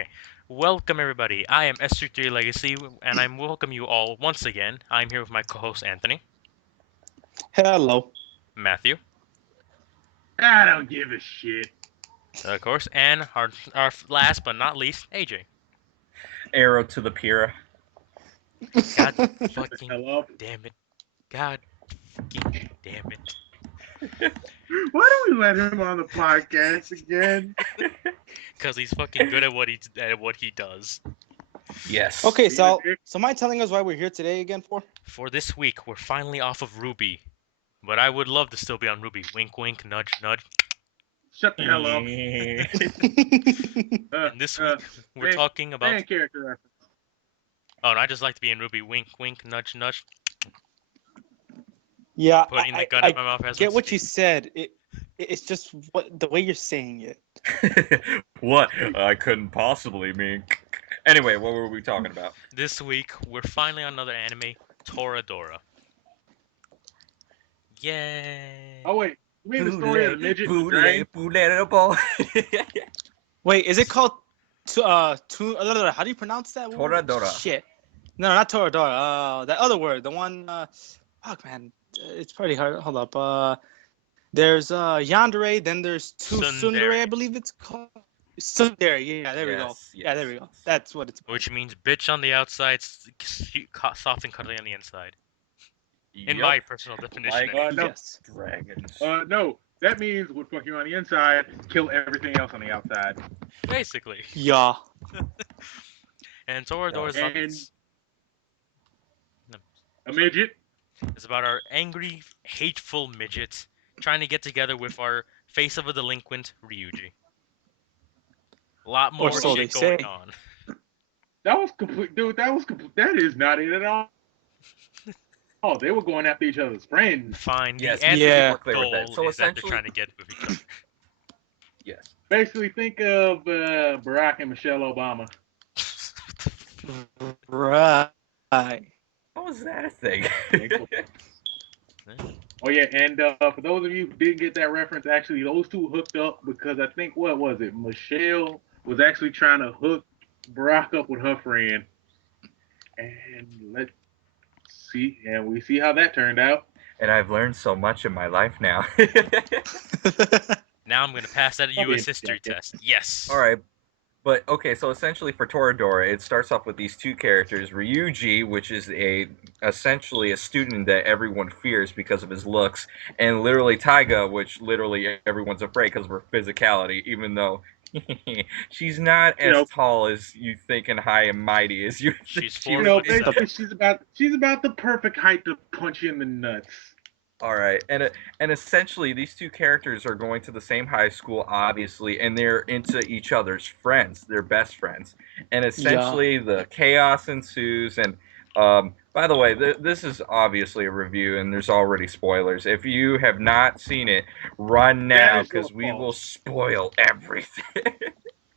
Okay. Welcome everybody. I am S3 Legacy, and I welcome you all once again. I'm here with my co-host Anthony, Hello. Matthew, I don't give a shit. of course, and our last but not least, AJ. Arrow to the Pira. God fucking Hello. damn it. God fucking damn it. Why do we let him on the podcast again? Cause he's fucking good at what he does. Yes. Okay, Being a so dick. so am I telling us why we're here today again for? For this week, we're finally off of Ruby, but I would love to still be on Ruby. Wink, wink, nudge, nudge. Shut the hell up. And this week, we're talking about. fan character reference. Oh, and I just like to be in Ruby. Wink, wink, nudge, nudge. Yeah, Putting the I, gun I in my mouth as get we what speak. you said. It's just the way you're saying it. What? I couldn't possibly mean. Anyway, what were we talking about? This week, we're finally on another anime, Toradora. Yay! Oh wait, you mean the story of the midget and the dragon? Wait, is it called how do you pronounce that word? Toradora. Shit. No, not Toradora. That other word, the one. Fuck, man, it's pretty hard. Hold up. There's Yandere, then there's Tsundere, I believe it's called. Tsundere, yeah, there we go. Yes, Yeah, there we go. That's what it's called. Which means bitch on the outside, soft and cuddly on the inside. In Yup. my personal definition. Like- No. Yes. Dragons. No. That means would fuck you on the inside, kill everything else on the outside. Basically. Yeah. And Toradora's And a midget. It's about our angry, hateful midgets trying to get together with our face of a delinquent, Ryuji. A lot more so shit they going say. on. That was complete, dude. That was complete. That is not it at all. Oh, they were going after each other's friends. Fine. Yes, The end yeah. of the Clear with goal that. So is that they're essentially- trying to get with each other. Yes. Basically, think of Barack and Michelle Obama. Right. How was that a thing? Oh yeah, and for those of you who didn't get that reference, actually those two hooked up because I think what was it? Michelle was actually trying to hook Barack up with her friend, and let's see, and we see how that turned out. And I've learned so much in my life now. Now I'm going to pass that Probably U.S. history yeah. test. Yes. All right. But okay, so essentially for Toradora, it starts off with these two characters: Ryuji, which is essentially a student that everyone fears because of his looks, and literally Taiga, which literally everyone's afraid because of her physicality, even though she's not as tall as you think and high and mighty as you. She's she You four know, foot seven. basically she's about the perfect height to punch you in the nuts. All right, and essentially these two characters are going to the same high school, obviously, and they're into each other's friends. They're best friends, and essentially the chaos ensues. And by the way, this is obviously a review, and there's already spoilers. If you have not seen it, run now because we will spoil everything.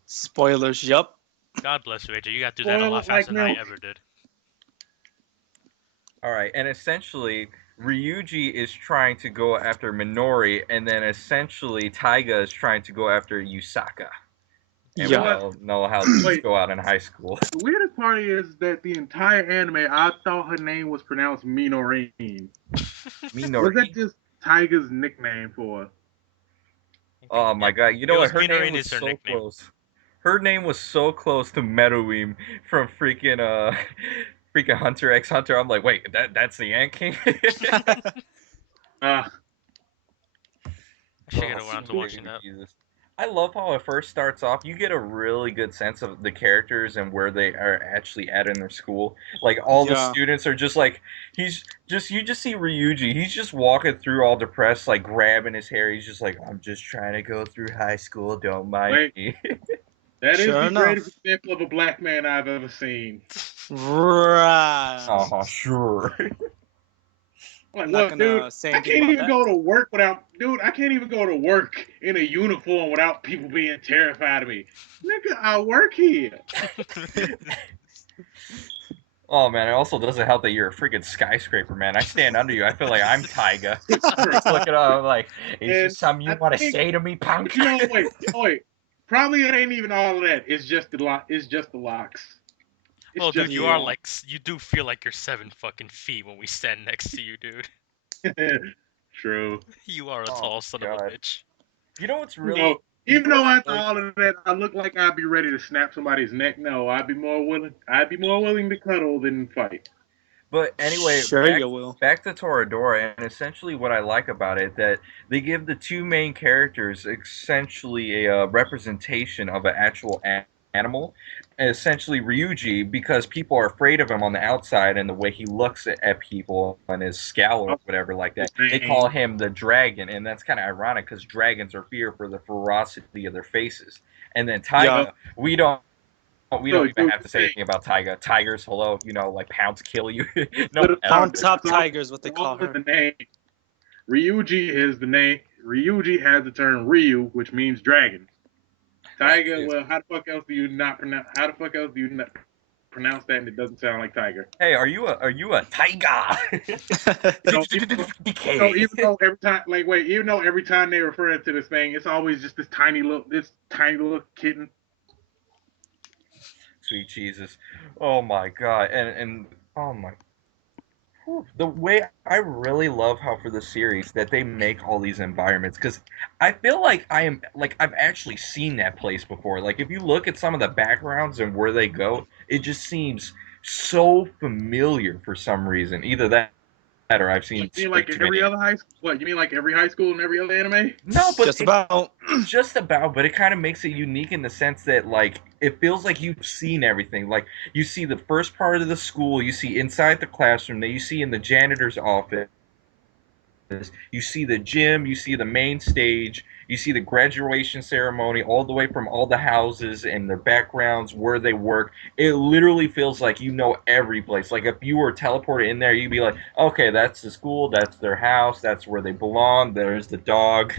Spoilers, yup. God bless you, AJ. You got to do that a Spoil lot it like faster than I milk. ever did. All right, and essentially Ryuji is trying to go after Minori, and then essentially Taiga is trying to go after Yusaka. And we Yeah. all know how things Wait. go out in high school. The weirdest part is that the entire anime, I thought her name was pronounced Minorine. Was Minori. that just Tiger's nickname for her? Oh my god, you know what? Her Minorine name was is her so nickname. close. Her name was so close to Meruem from freaking freaking Hunter x Hunter. I'm like, wait, that's the Ant King? Uh, I should get around to sweet watching that. Jesus. I love how it first starts off. You get a really good sense of the characters and where they are actually at in their school. Like all the Yeah. students are just like you just see Ryuji. He's just walking through all depressed, like grabbing his hair. He's just like, I'm just trying to go through high school. Don't mind me. that is Sure the enough. greatest example of a black man I've ever seen. Right. Oh, sure. Like, I'm not what, gonna dude? say I anything can't about even that. go to work without, dude. I can't even go to work in a uniform without people being terrified of me. Nigga, I work here. Oh man, it also doesn't help that you're a freaking skyscraper, man. I stand under you. I feel like I'm Taiga. Just looking up, I'm like, is And this something you I want to think- say to me, punk? But you know, wait. Probably it ain't even all of that. It's just the lock. It's just the locks. It's Well, dude, just you the are Yeah. like you do feel like you're 7 fucking feet when we stand next to you, dude. locks. True. You are a Oh tall son of a God. bitch. You know what's You really know, you even know though what's after really all of that, I look like I'd be ready to snap somebody's neck. No, I'd be more willing. I'd be more willing to cuddle than fight. But anyway, Sure, you will. back to Toradora, and essentially what I like about it that they give the two main characters essentially a representation of an actual animal, essentially Ryuji, because people are afraid of him on the outside and the way he looks at people and his scowl or I'm whatever like the that. They call same. him the dragon, and that's kind of ironic because dragons are feared for the ferocity of their faces. And then Yeah. Taiga, we So, don't dude, even have the to say thing. anything about Taiga. Tigers, hello, like pounds kill you. It's No one literally else Pound would. top it's all, tiger is what they it's all call in her. the name. Ryuji is the name. Ryuji has the term Ryu, which means dragon. Right. Tiger. Well, how the fuck else do you not pronounce? How the fuck else do you not pronounce that and it doesn't sound like tiger? Hey, are you a Taiga? So even though, DK. even though every time, like, wait, even though every time they refer to this thing, it's always just this tiny little kitten. Sweet Jesus. Oh my God. And oh my. Whew. The way I really love how for the series that they make all these environments because I feel like I've actually seen that place before. Like if you look at some of the backgrounds and where they go, it just seems so familiar for some reason. Either that or I've What seen you mean way like too every many. other high school? What you mean like every high school and every other anime? No, but Just about. just about, but it kind of makes it unique in the sense that like it feels like you've seen everything. Like you see the first part of the school, you see inside the classroom, that you see in the janitor's office, you see the gym, you see the main stage, you see the graduation ceremony, all the way from all the houses and their backgrounds, where they work. It literally feels like you know every place. Like if you were teleported in there, you'd be like, okay, that's the school, that's their house, that's where they belong. There's the dog.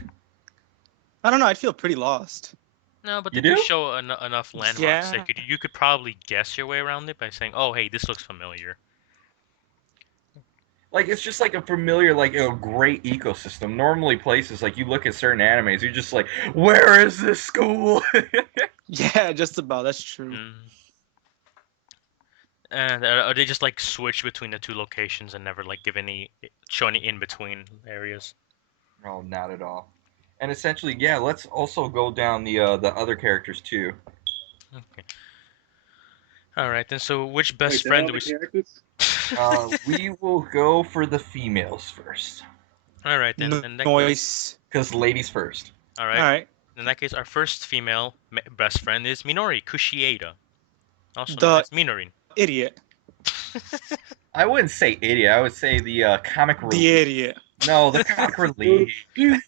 I don't know. I'd feel pretty lost. No, but they You do do? show enough landmarks that Yeah. you could probably guess your way around it by saying, "Oh, hey, this looks familiar." Like it's just like a familiar, like a great ecosystem. Normally, places like you look at certain animes, you're just like, where is this school? Yeah, just about. That's true. Mm. And or they just like switch between the two locations and never like give any show any in between areas. No, not at all. And essentially, yeah, let's also go down the other characters too. Okay. All right then. So which best Wait, they're friend all do the we? characters. We will go for the females first, All right then. In that case, Noise. because ladies first. all All right. right. In that case, our first female best friend is Minori Kushieda, also known The as Minorin. idiot. I wouldn't say idiot. I would say the comic The relief. idiot. No, the comic Dude, relief. she's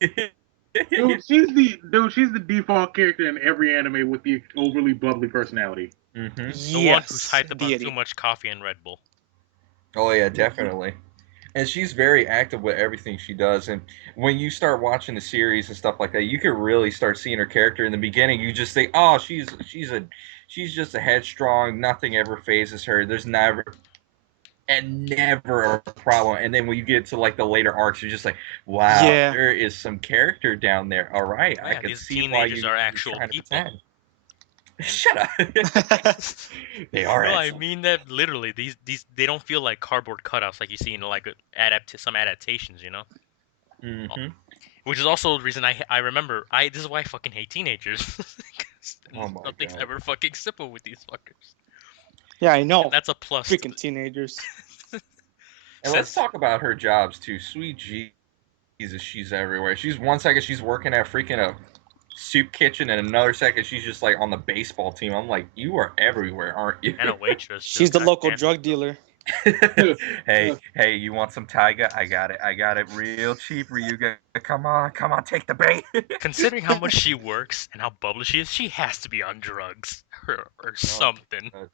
the default character in every anime with the overly bubbly personality. hmm The one who's Yes, hyped up the on too idiot. much coffee and Red Bull. Oh yeah, definitely. And she's very active with everything she does. And when you start watching the series and stuff like that, you can really start seeing her character. In the beginning, you just think, oh, she's just a headstrong. Nothing ever phases her. There's never a problem. And then when you get to like the later arcs, you're just like, wow, Yeah. there is some character down there. All right, Oh I yeah, can these see why teenagers are you're actual trying to people. pretend. Shut up. They are No, I actual. mean that literally. These they don't feel like cardboard cutouts like you see in like some adaptations, you know. Mm-hmm. Which is also the reason I remember this is why I fucking hate teenagers. 'Cause Oh my nothing's god. ever fucking simple with these fuckers. Yeah, I And know. that's a plus. Freaking teenagers. And let's Since talk about her jobs too. Sweet Jesus, she's everywhere. She's one second she's working at freaking a soup kitchen, and another second she's just like on the baseball team. I'm like, you are everywhere, aren't you? and a waitress. She's Too, the god local damn it. drug dealer. hey, you want some Taiga? I got it real cheap, Ryuga. Come on, take the bait. Considering how much she works and how bubbly she is, she has to be on drugs or Oh, something. sweet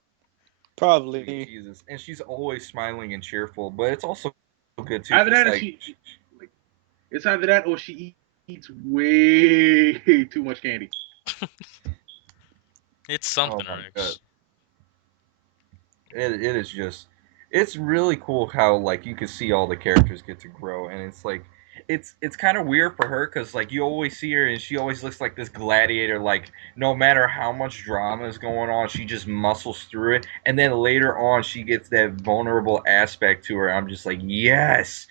Probably. Jesus, and she's always smiling and cheerful, but it's also good too. Either Just that or like, like, it's either that or she eats way too much candy. It's oh something, my right? god, it is just, it's really cool how like you can see all the characters get to grow, and it's like it's kind of weird for her because like you always see her and she always looks like this gladiator. Like no matter how much drama is going on, she just muscles through it. And then later on, she gets that vulnerable aspect to her. I'm just like, yes,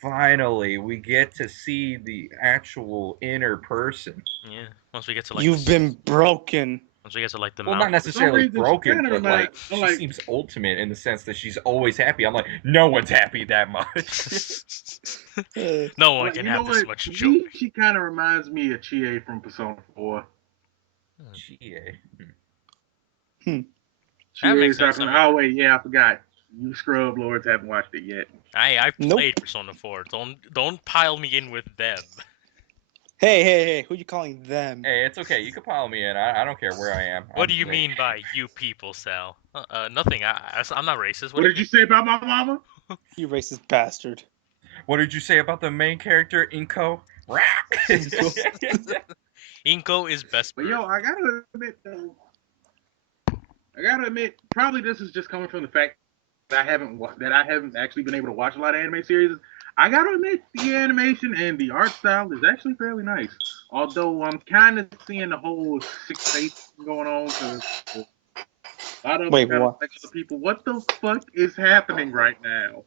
finally, we get to see the actual inner person. Yeah. Once we get to like You've been broken. once we get to like the Well, not mouth. For some necessarily reason, she broken, kind of but like reminds. she seems ultimate in the sense that she's always happy. I'm like, no one's happy that much. No one Like, can you know have this what? much To joy. me, she kind of reminds me of Chie from Persona 4. GA. Hmm. Chie That makes is sense. talking. I mean, Oh wait, yeah, I forgot. You scrub lords haven't watched it yet. I've Nope. played Persona 4. Don't pile me in with them. Hey, who you calling them? Hey, it's okay. You can pile me in. I don't care where I am. What I'm do you great. mean by you people, Sal? Nothing. I'm not racist. What do did you say about my mama? You racist bastard. What did you say about the main character, Inko? Inko is best But bird. yo, I gotta admit, probably this is just coming from the fact that I haven't actually been able to watch a lot of anime series. I gotta admit, the animation and the art style is actually fairly nice. Although I'm kind of seeing the whole six face going on because a lot of them Wait, kind of what? like other people. What the fuck is happening right now?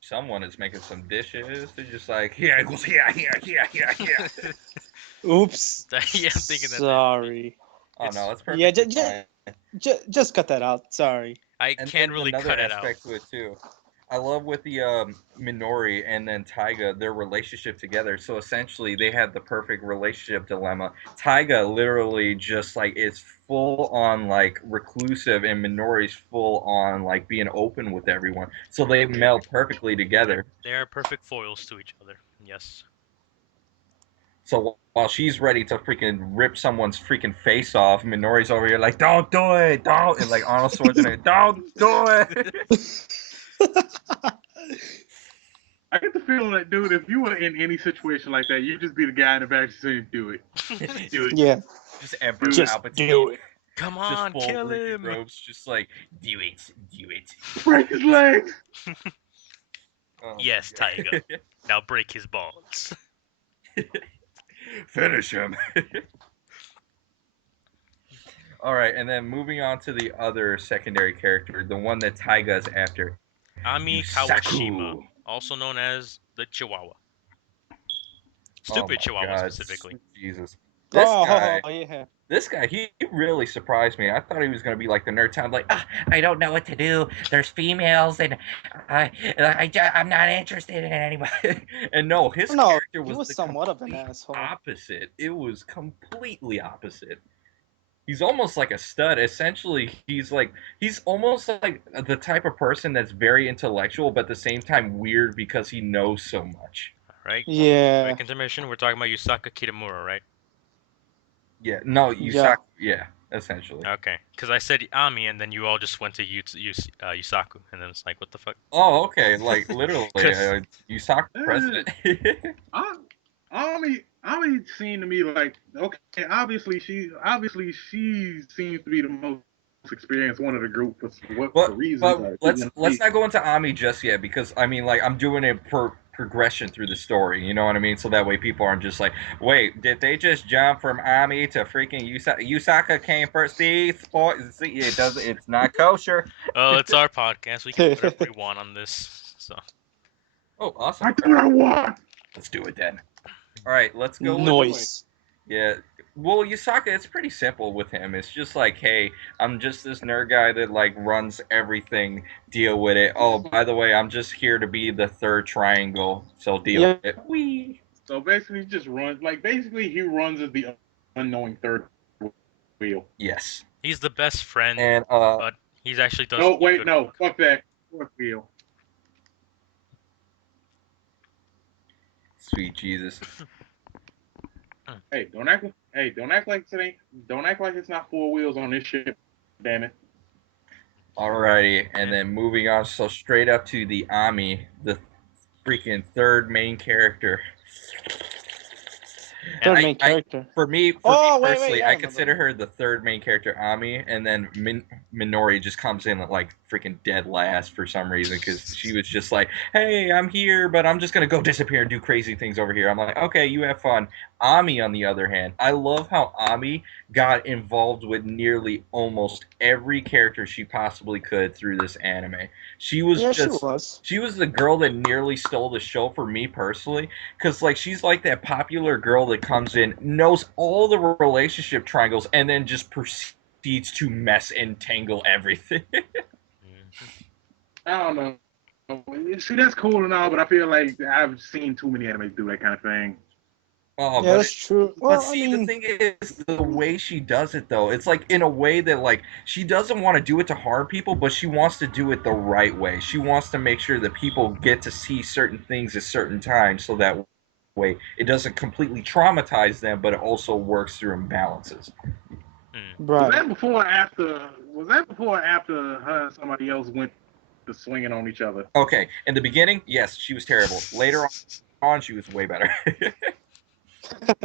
Someone is making some dishes. They're just like, here, it goes here. Oops. Yeah, I'm thinking that. Sorry. Oh It's- no, that's Yeah, perfectly fine. just cut that out. Sorry. I And can't then really another cut it out. aspect to it too. I love with the Minori and then Taiga, their relationship together. So essentially, they had the perfect relationship dilemma. Taiga literally just like is full on like reclusive, and Minori's full on like being open with everyone. So they meld perfectly together. They are perfect foils to each other. Yes. So while she's ready to freaking rip someone's freaking face off, Minori's over here like, "Don't do it, don't!" And like Arnold Schwarzenegger, "Don't do it." I get the feeling that, dude, if you were in any situation like that, you'd just be the guy in the back saying, "Do it, do it, Yeah. Just Emperor Just Palpatine. do it. Come Just on, full kill ruby him. robes, just like, do it, do it. break his legs." Oh, Yes, yeah. Taiga. Now break his balls. Finish him. All right, and then moving on to the other secondary character, the one that Taiga's after. Ami Yusaku. Kawashima, also known as the Chihuahua. Stupid my Chihuahua God, specifically. Jesus. This Oh, guy, yeah. he really surprised me. I thought he was gonna be like the nerd town, like, I don't know what to do. There's females, and I'm not interested in anybody. And no, his No, character he was was the somewhat of an complete asshole. opposite. It was completely opposite. He's almost like a stud. Essentially, he's almost like the type of person that's very intellectual, but at the same time weird because he knows so much. Right? Yeah. Quick intermission. We're talking about Yusaka Kitamura, right? Yeah, no, Yeah. essentially. Okay. Because I said Ami, and then you all just went to Yusaku, and then it's like, what the fuck? Oh, okay, like literally, 'Cause- Yusaku president. Ami seemed to me like, okay, obviously she seems to be the most experienced one of the group for reasons. But let's not go into Ami just yet because I mean like I'm doing it per progression through the story. You know what I mean? So that way people aren't just like, wait, did they just jump from Ami to freaking Yusaka? Yusaka came first. See, it doesn't. It's not kosher. Oh, it's our podcast. We can do whatever we want on this. So Oh, awesome! I do what I want. Let's do it then. All right, let's go with Noise. yeah. Well, Yusaka, it's pretty simple with him. It's just like, hey, I'm just this nerd guy that like runs everything. Deal with it. Oh, by the way, I'm just here to be the third triangle. So deal Yeah. with it. Wee. So basically, he just runs. Like basically, he runs as the unknowing third wheel. Yes. he's the best friend, And but he's actually does. No, wait, good no, work. fuck that. Fourth wheel. sweet Jesus. Hey, don't act like it ain't. Don't act like it's not four wheels on this ship. Damn it. Alrighty, and then moving on, so straight up to the Ami, the freaking third main character. Third I- main I- character. For me Oh, wait, personally, I I remember. consider her the third main character, Ami, and then Minori just comes in at like freaking dead last for some reason because she was just like, "Hey, I'm here, but I'm just gonna go disappear and do crazy things over here." I'm like, "Okay, you have fun." Ami, on the other hand, I love how Ami got involved with nearly almost every character she possibly could through this anime. She was Yeah, she just was. she was the girl that nearly stole the show for me personally, because like she's like that popular girl that comes in, knows all the relationship triangles, and then just proceeds to mess and tangle everything. I don't know. See, that's cool and all, but I feel like I've seen too many animes do that kind of thing. Oh, Yeah, that's true. but Well, I see, the mean, thing is, the way she does it though, it's like in a way that like she doesn't want to do it to harm people, but she wants to do it the right way. She wants to make sure that people get to see certain things at certain times, so that way it doesn't completely traumatize them, but it also works through imbalances. Was right. that before or after? Was that before or after her and somebody else went to swinging on each other? Okay, in the beginning, yes, she was terrible. Later on, she was way better. Was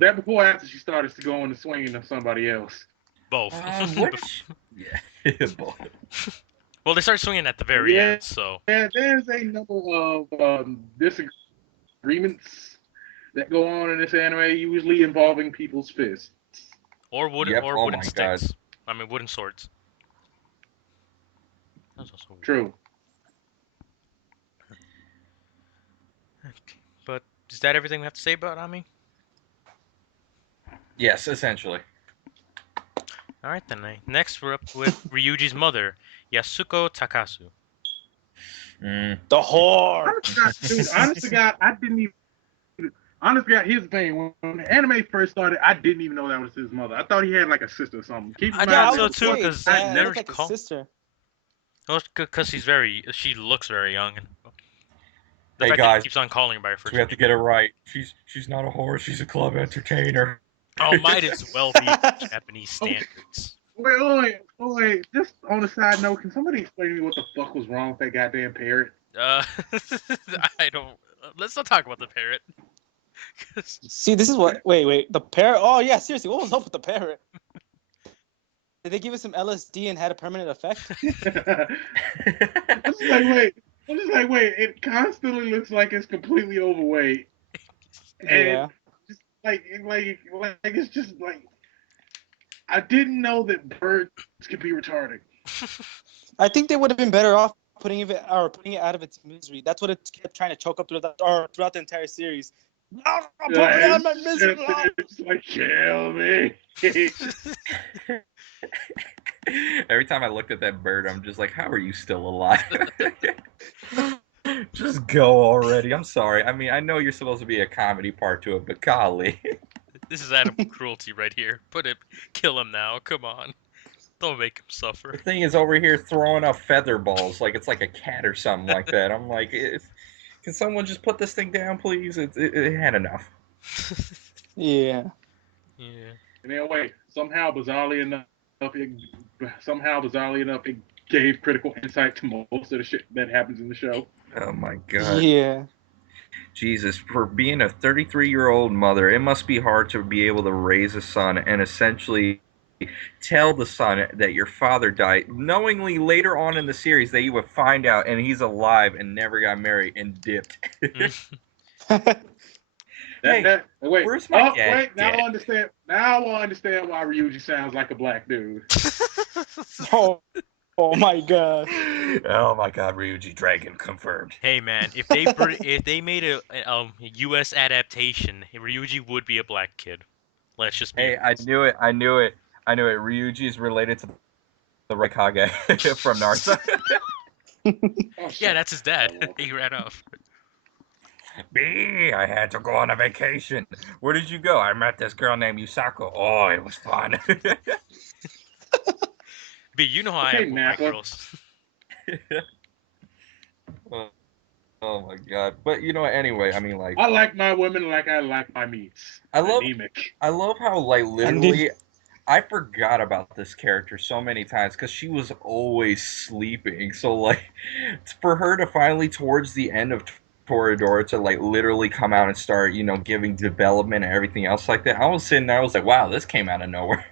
that before or after she started to go on the swinging of somebody else? Both. Which? Yeah, both. Well, they start swinging at the very Yeah, end, so there's a number of disagreements that go on in this anime, usually involving people's fists. Yep. or Oh wooden my god. sticks. I mean wooden swords. That's also weird. True. But is that everything we have to say about Ami? Yes, essentially. All right then. Next we're up with Ryuji's mother, Yasuko Takasu. Mm. The whore. Honest to God, I didn't even. Honest to God, here's the thing. When the anime first started, I didn't even know that was his mother. I thought he had like a sister or something. Keep in I mind, thought Yeah, I so would too, say 'cause that never looked like a call- sister. Well, because she looks very young, and the Hey fact that guys, he keeps on calling her by her first we have to name. get it right. She's not a whore. She's a club entertainer. Oh, might as well be Japanese standards. Wait. Just on a side note, can somebody explain to me what the fuck was wrong with that goddamn parrot? Uh, I don't. Let's not talk about the parrot. 'Cause- See, this is what. Wait. The parrot. Oh yeah, seriously, what was up with the parrot? Did they give it some LSD and had a permanent effect? I'm just like, wait. It constantly looks like it's completely overweight, and Yeah. just it's just like I didn't know that birds could be retarded. I think they would have been better off putting it out of its misery. That's what it kept trying to choke up throughout the entire series. No, put me out of my misery. It's like kill me. Every time I looked at that bird, I'm just like, how are you still alive? Just go already. I'm sorry. I mean, I know you're supposed to be a comedy part to it, but golly. This is animal cruelty right here. Kill him now. Come on. Don't make him suffer. The thing is over here throwing up feather balls like it's like a cat or something like that. I'm like, can someone just put this thing down, please? It had enough. Yeah. Yeah. And then wait, somehow bizarrely enough, it gave critical insight to most of the shit that happens in the show. Oh my god. Yeah. Jesus, for being a 33-year-old mother, it must be hard to be able to raise a son and essentially tell the son that your father died, knowingly later on in the series that you would find out and he's alive and never got married and dipped. Hey, where's my dad? Wait, now dead? I understand. Now I understand why Ryuji sounds like a black dude. Oh my god. Oh my god, Ryuji Dragon confirmed. Hey man, if they made a U.S. adaptation, Ryuji would be a black kid. Let's just be. Hey, I knew it. Ryuji is related to the Raikage from Naruto. Oh, Yeah, that's his dad. He ran off. I had to go on a vacation. Where did you go? I met this girl named Yusako. Oh, it was fun. B, you know how I Okay, am with my Nappa. girls. Oh my god. But you know what? Anyway, I mean, like, I like my women like I like my meats. I love Anemic. how, like, literally, I forgot about this character so many times because she was always sleeping. So, like, for her to finally, towards the end of Toradora, to, like, literally come out and start, giving development and everything else like that, I was sitting there, I was like, wow, this came out of nowhere.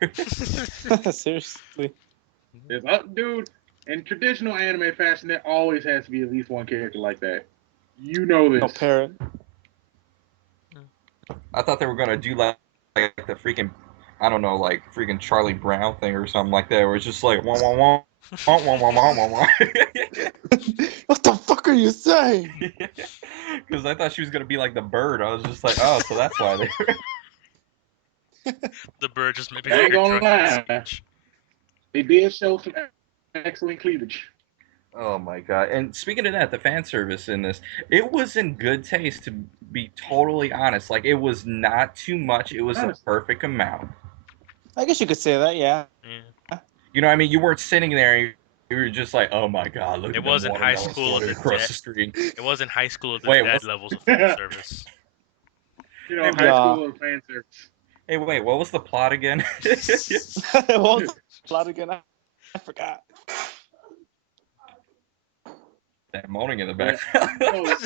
Seriously. Dude, in traditional anime fashion, there always has to be at least one character like that. You know No this. parrot. I thought they were gonna do like the freaking, I don't know, like freaking Charlie Brown thing or something like that, where it's just like wah wah wah wah wah wah wah wah wah. What the fuck are you saying? Because I thought she was gonna be like the bird. I was just like, oh, so that's why they. The bird just maybe I ain't figured gonna drunk lie. speech. They did show some excellent cleavage. Oh my god! And speaking of that, the fan service in this, it was in good taste. To be totally honest, like it was not too much. It was the Honestly. perfect amount. I guess you could say that, yeah. Yeah. You know, what I mean, you weren't sitting there. You were just like, oh my god, look It at them wasn't high watermelons school of floating the across dead. the screen. It wasn't high school of the Wait, dead what's levels of fan service. You know, Hey, high Yeah. school fan service. Hey, wait, what was the plot again? What was the plot again? I forgot. That moaning in the But background. no,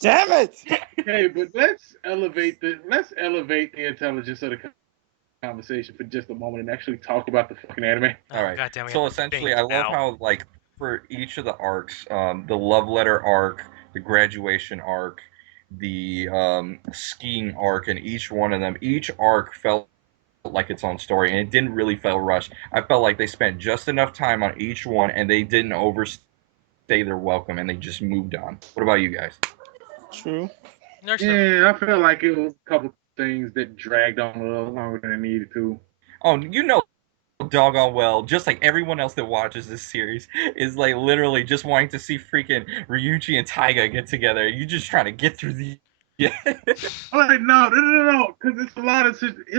Damn it! hey, but let's elevate the intelligence of the conversation for just a moment and actually talk about the fucking anime. Oh, All right. God damn, we So have to essentially, think I love now. how like for each of the arcs, the love letter arc, the graduation arc, the skiing arc, and each one of them, each arc felt like its own story, and it didn't really feel rushed. I felt like they spent just enough time on each one, and they didn't overstay their welcome, and they just moved on. What about you guys? True. There's some. Yeah, I feel like it was a couple things that dragged on a little longer than it needed to. Oh, you know doggone well, just like everyone else that watches this series, is like literally just wanting to see freaking Ryuji and Taiga get together. You just trying to get through the. Yeah. I'm like, no, because it's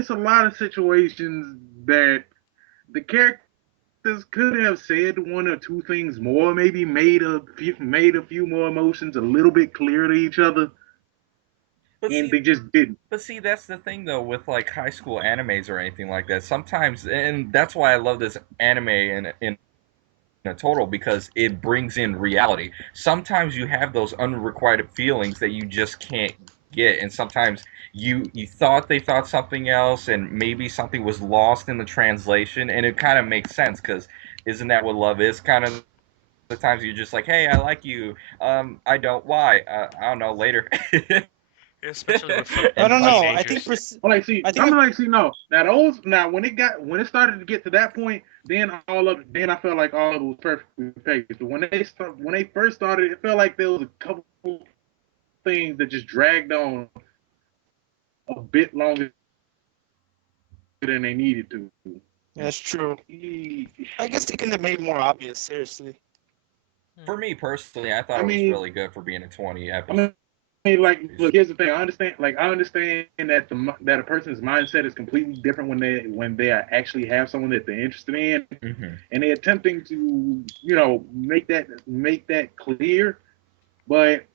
a lot of situations that the characters could have said one or two things more, maybe made a few more emotions a little bit clearer to each other, But and see, they just didn't. but see, that's the thing though with like high school animes or anything like that. Sometimes, and that's why I love this anime in a total because it brings in reality. Sometimes you have those unrequited feelings that you just can't get, and sometimes you thought they thought something else, and maybe something was lost in the translation, and it kind of makes sense because isn't that what love is? Kind of the times you're just like, hey, I like you. I don't. Why? I don't know. Later. Especially with some I And don't know. I think teenagers. I'm like, see, I think I'm like, see, no. Now when it started to get to that point, then I felt like all of it was perfectly paced. But when they first started, it felt like there was a couple things that just dragged on a bit longer than they needed to. that's true. I guess they could have made more obvious. Seriously. for me personally, I thought I it was mean, really good for being a 20 I episode. mean, like, look, here's the thing. I understand that that a person's mindset is completely different when they actually have someone that they're interested in, Mm-hmm. and they're attempting to, make that clear. But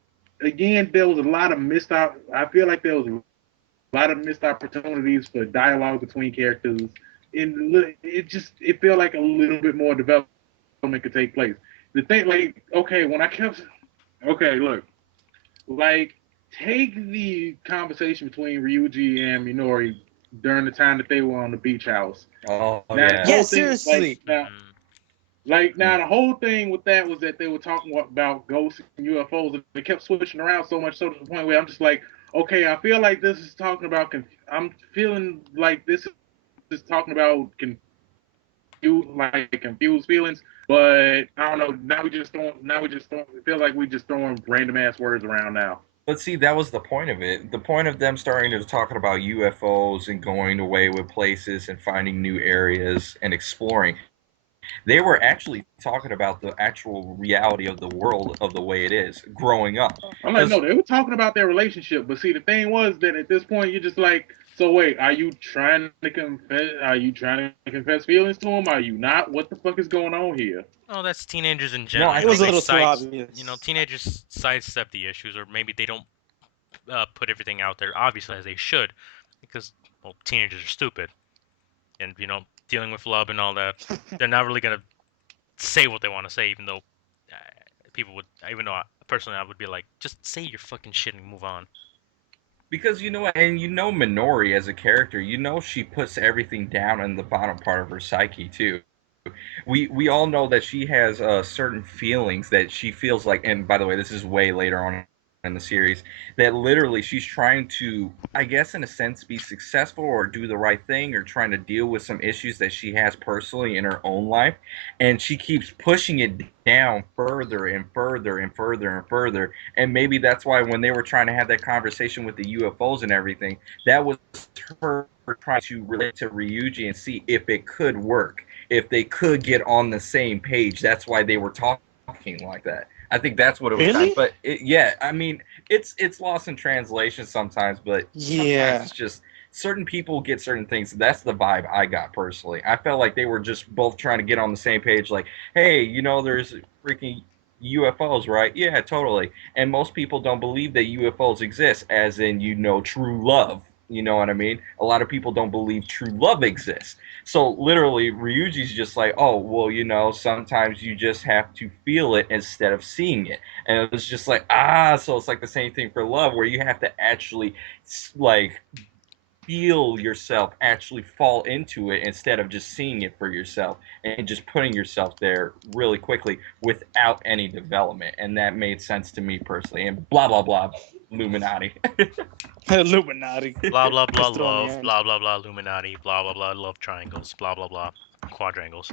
again, there was a lot of missed out. I feel like there was a lot of missed opportunities for dialogue between characters, and it felt like a little bit more development could take place. The thing, like, okay, look, like, take the conversation between Ryuji and Minori during the time that they were on the beach house. Oh Now the yeah. Yeah, whole thing, seriously. now the whole thing with that was that they were talking about ghosts and UFOs, and they kept switching around so much so to the point where I'm just like, okay, I feel like this is talking about. I'm feeling like this is talking about confused feelings, but I don't know. Now we just throwing. It feels like we just throwing random ass words around now. But see, that was the point of it. The point of them starting to talking about UFOs and going away with places and finding new areas and exploring. They were actually talking about the actual reality of the world of the way it is growing up. I'm like, 'Cause no, they were talking about their relationship, but see, the thing was that at this point, you're just like, so wait, are you trying to confess? Are you trying to confess feelings to him? Are you not? What the fuck is going on here? Oh, that's teenagers in No, general. I It was a think little too obvious. Teenagers sidestep the issues, or maybe they don't put everything out there obviously as they should, because well, teenagers are stupid, and dealing with love and all that, they're not really gonna say what they want to say, even though uh, people would, even though personally I would be like, just say your fucking shit and move on. because you know what, and you know Minori as a character, you know she puts everything down in the bottom part of her psyche too. We all know that she has certain feelings that she feels like, and by the way, this is way later on in the series, that literally she's trying to, I guess, in a sense, be successful or do the right thing or trying to deal with some issues that she has personally in her own life, and she keeps pushing it down further and further and further and further. And maybe that's why when they were trying to have that conversation with the UFOs and everything, that was her trying to relate to Ryuji and see if it could work, if they could get on the same page. That's why they were talking like that. I think that's what it was. Really? But yeah, I mean, it's lost in translation sometimes, but sometimes Yeah. it's just certain people get certain things. That's the vibe I got personally. I felt like they were just both trying to get on the same page. Like, hey, there's freaking UFOs, right? Yeah, totally. And most people don't believe that UFOs exist, as in true love. You know what I mean? A lot of people don't believe true love exists. So literally, Ryuji's just like, oh, well, sometimes you just have to feel it instead of seeing it. And it was just like, so it's like the same thing for love, where you have to actually, like, feel yourself actually fall into it instead of just seeing it for yourself and just putting yourself there really quickly without any development. And that made sense to me personally. And blah, blah, blah, Illuminati. Illuminati. Blah blah blah Just throw in the love. end. Blah blah blah Illuminati. Blah blah blah love triangles. Blah blah blah quadrangles.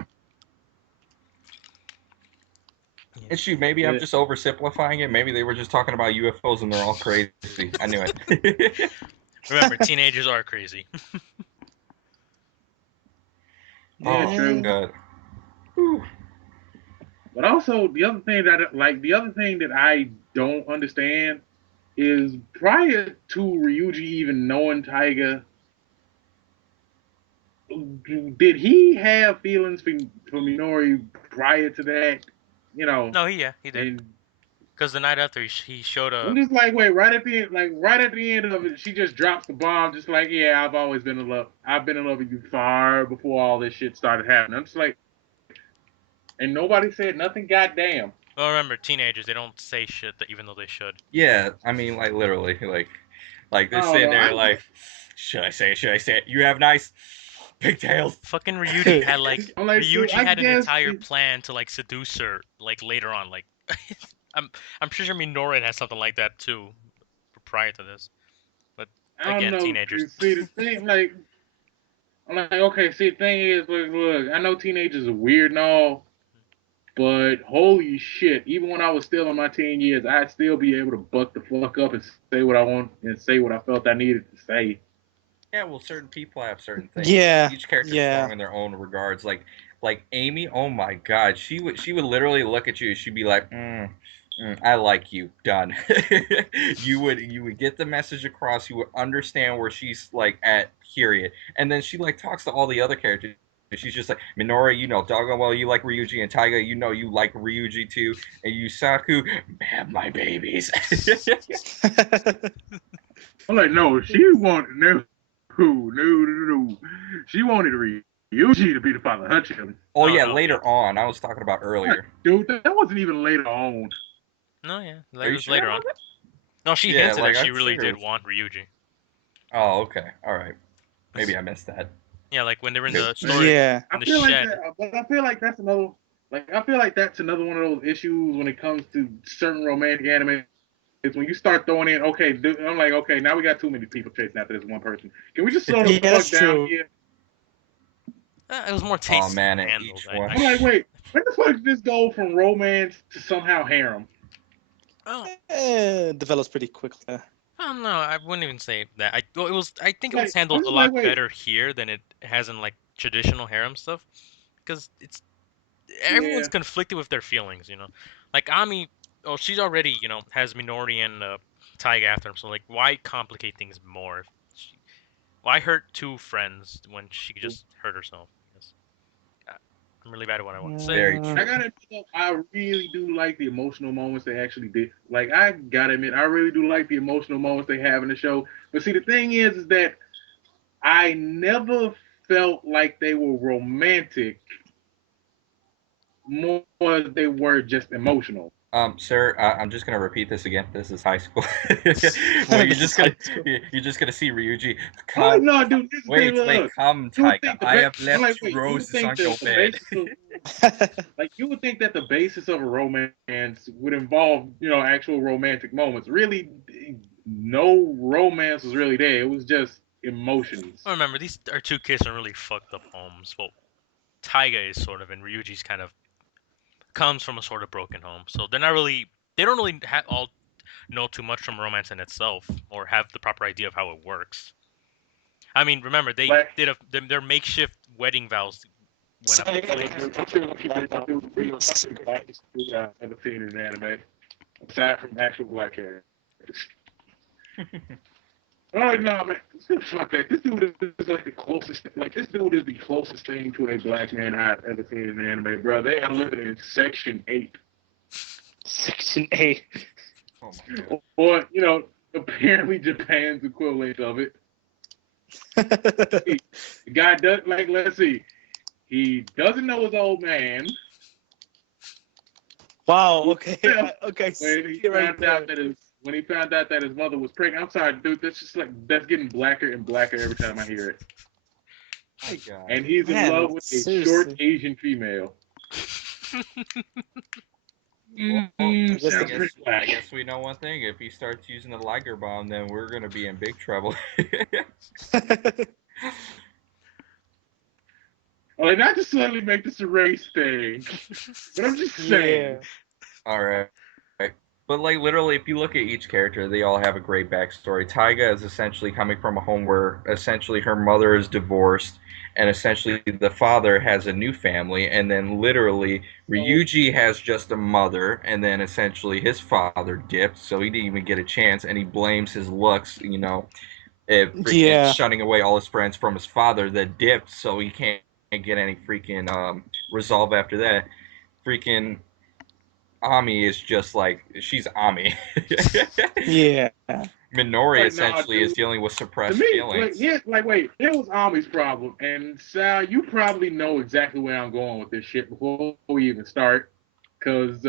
And shoot, maybe I'm just oversimplifying it. Maybe they were just talking about UFOs and they're all crazy. I knew it. Remember, teenagers are crazy. Yeah, Oh, true. God. But also the other thing that I don't understand is prior to Ryuji even knowing Taiga, did he have feelings for Minori prior to that? No, he did. And Because the night after he showed I'm up. just like, wait, right at the end of it, she just drops the bomb, just like, yeah, I've always been in love. I've been in love with you far before all this shit started happening. I'm just like, and nobody said nothing. Goddamn. Well, remember, teenagers, they don't say shit that even though they should. Yeah, I mean, like, literally, like they're I don't sitting know. there like, should I say it? Should I say it? You have nice pigtails. Fucking Ryuji had like I'm like, so Ryuji I had an guess entire plan to like seduce her like later on. Like I'm pretty sure Minoran has something like that too prior to this. But I don't again, know. teenagers. See, the thing, like, I'm like, okay. See, the thing is, look. I know teenagers are weird and all, but holy shit! Even when I was still in my teen years, I'd still be able to buck the fuck up and say what I want and say what I felt I needed to say. Yeah, well, certain people have certain things. Yeah. Each character's Yeah. strong in their own regards. Like Amy, oh my God, she would literally look at you. She'd be like, I like you. Done. you would get the message across. You would understand where she's like at. Period. And then she like talks to all the other characters. She's just like, Minori, doggone well you like Ryuji, and Taiga, you like Ryuji too, and Yusaku, have my babies. I'm like, no, she wanted no. She wanted Ryuji to be the father of her children. Oh, Oh, yeah, no. later on. I was talking about earlier. Dude, that wasn't even later on. No, yeah, Are it you was sure? later on. No, she Yeah, hinted like, that she I'm really sure it did was- want Ryuji. Oh, okay. All right. Maybe I missed that. Yeah, like when they were in the story Yeah. in the feel like shed. that, but I feel like that's another. Like I feel like that's another one of those issues when it comes to certain romantic anime. Is when you start throwing in, okay, I'm like, okay, now we got too many people chasing after this one person. Can we just slow the Yeah, fuck that's down true. here? It was more Oh, tasteful man, handled. each one. I'm like, wait, where the fuck did this go from romance to somehow harem? Oh, Develops pretty quickly. I don't know. I wouldn't even say that. Well, it was. I think it was Like, I'm handled a just lot like, wait, better here than it has in like traditional harem stuff, because everyone's yeah, conflicted with their feelings. Like Ami. Oh, she's already has Minori and Taiga after him. So like, why complicate things more? Why hurt two friends when she could just hurt herself? Yes. I'm really bad at what I want to say. Very I true. gotta admit, though, I really do like the emotional moments they actually did. Like, I gotta admit, I really do like the emotional moments they have in the show. But see, the thing is that I never felt like they were romantic more as they were just emotional. Sir, I'm just gonna repeat this again. This is high school. Well, This is high school. you're just gonna see Ryuji. Oh Come, no, dude. This is the thing. wait, Look, come, you would Taiga. think the I have left like, two wait, you would roses think on your the bed. basis of like you would think that the basis of a romance would involve actual romantic moments. Really, no romance was really there. It was just emotions. Well, remember, these are two kids from really fucked up homes. Well, Taiga is sort of, and Ryuji's kind of comes from a sort of broken home. So they're not really, they don't really all know too much from romance in itself, or have the proper idea of how it works. I mean, remember, they Like, did their makeshift wedding vows went up. Ever seen in anime, aside from actual black characters. Oh no, man! Fuck that. This dude is like the closest. Like this dude is the closest thing to a black man I've ever seen in anime, bro. They are living in Section 8, Section 8. Oh my god. or apparently Japan's equivalent of it. The guy does like. Let's see. He doesn't know his old man. Wow. Okay. Yeah. Okay. When he found out that his mother was pregnant, I'm sorry, dude. That's getting blacker and blacker every time I hear it. My god. And he's in Man, love with a seriously. short Asian female. Well, guess Sounds the- pretty I black. guess we know one thing. If he starts using the Liger bomb, then we're gonna be in big trouble. Like, not to suddenly make this a race thing, but I'm just saying. Yeah. All right. But like literally, if you look at each character, they all have a great backstory. Taiga is essentially coming from a home where essentially her mother is divorced, and essentially the father has a new family, and then literally Ryuji has just a mother, and then essentially his father dipped, so he didn't even get a chance, and he blames his looks, freaking Yeah. shunning away all his friends from his father that dipped, so he can't get any freaking resolve after that. Freaking Ami is just like she's Ami. Yeah. Minori Like, essentially nah, is dealing with To suppressed me, feelings. here was Ami's problem, and Sal, you probably know exactly where I'm going with this shit before we even start, because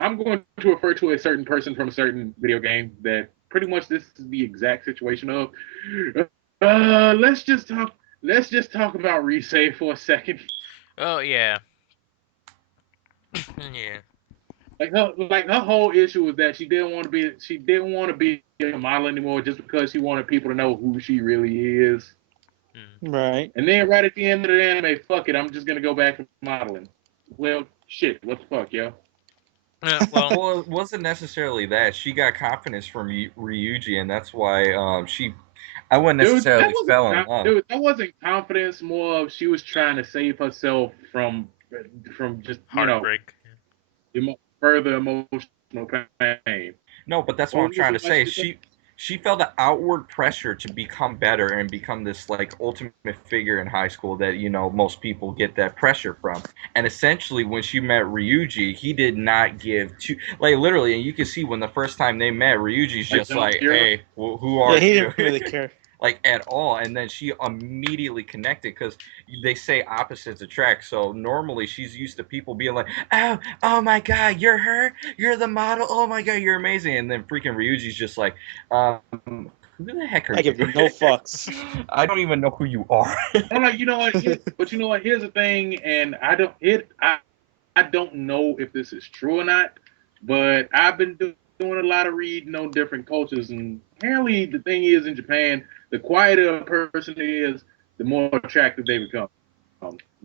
I'm going to refer to a certain person from a certain video game that pretty much this is the exact situation of. Let's just talk. Let's just talk about Resay for a second. Oh yeah, yeah. Like her whole issue was that she didn't want to be a model anymore just because she wanted people to know who she really is. Right. And then right at the end of the anime, fuck it, I'm just gonna go back to modeling. Well, shit, what the fuck, yo? Well, Well, it wasn't necessarily that. She got confidence from Ryuji, and that's why I wouldn't necessarily fell in love. Dude, that wasn't confidence. More of she was trying to save herself from just heartbreak. Further emotional pain. No, but that's what I'm trying to say. She felt the outward pressure to become better and become this like ultimate figure in high school that most people get that pressure from. And essentially, when she met Ryuji, he did not give two like literally, and you can see when the first time they met, Ryuji's just like, "Hey, who are Yeah, he you?" didn't really care. Like at all, and then she immediately connected because they say opposites attract. So normally she's used to people being like, oh my god, you're her, you're the model, oh my god, you're amazing, and then freaking Ryuji's just like, who the heck are you? I give you no fucks. I don't even know who you are. I'm like, you know what? But you know what? Here's the thing, and I don't know if this is true or not, but I've been doing a lot of reading on different cultures, and apparently the thing is in Japan, the quieter a person is, the more attractive they become.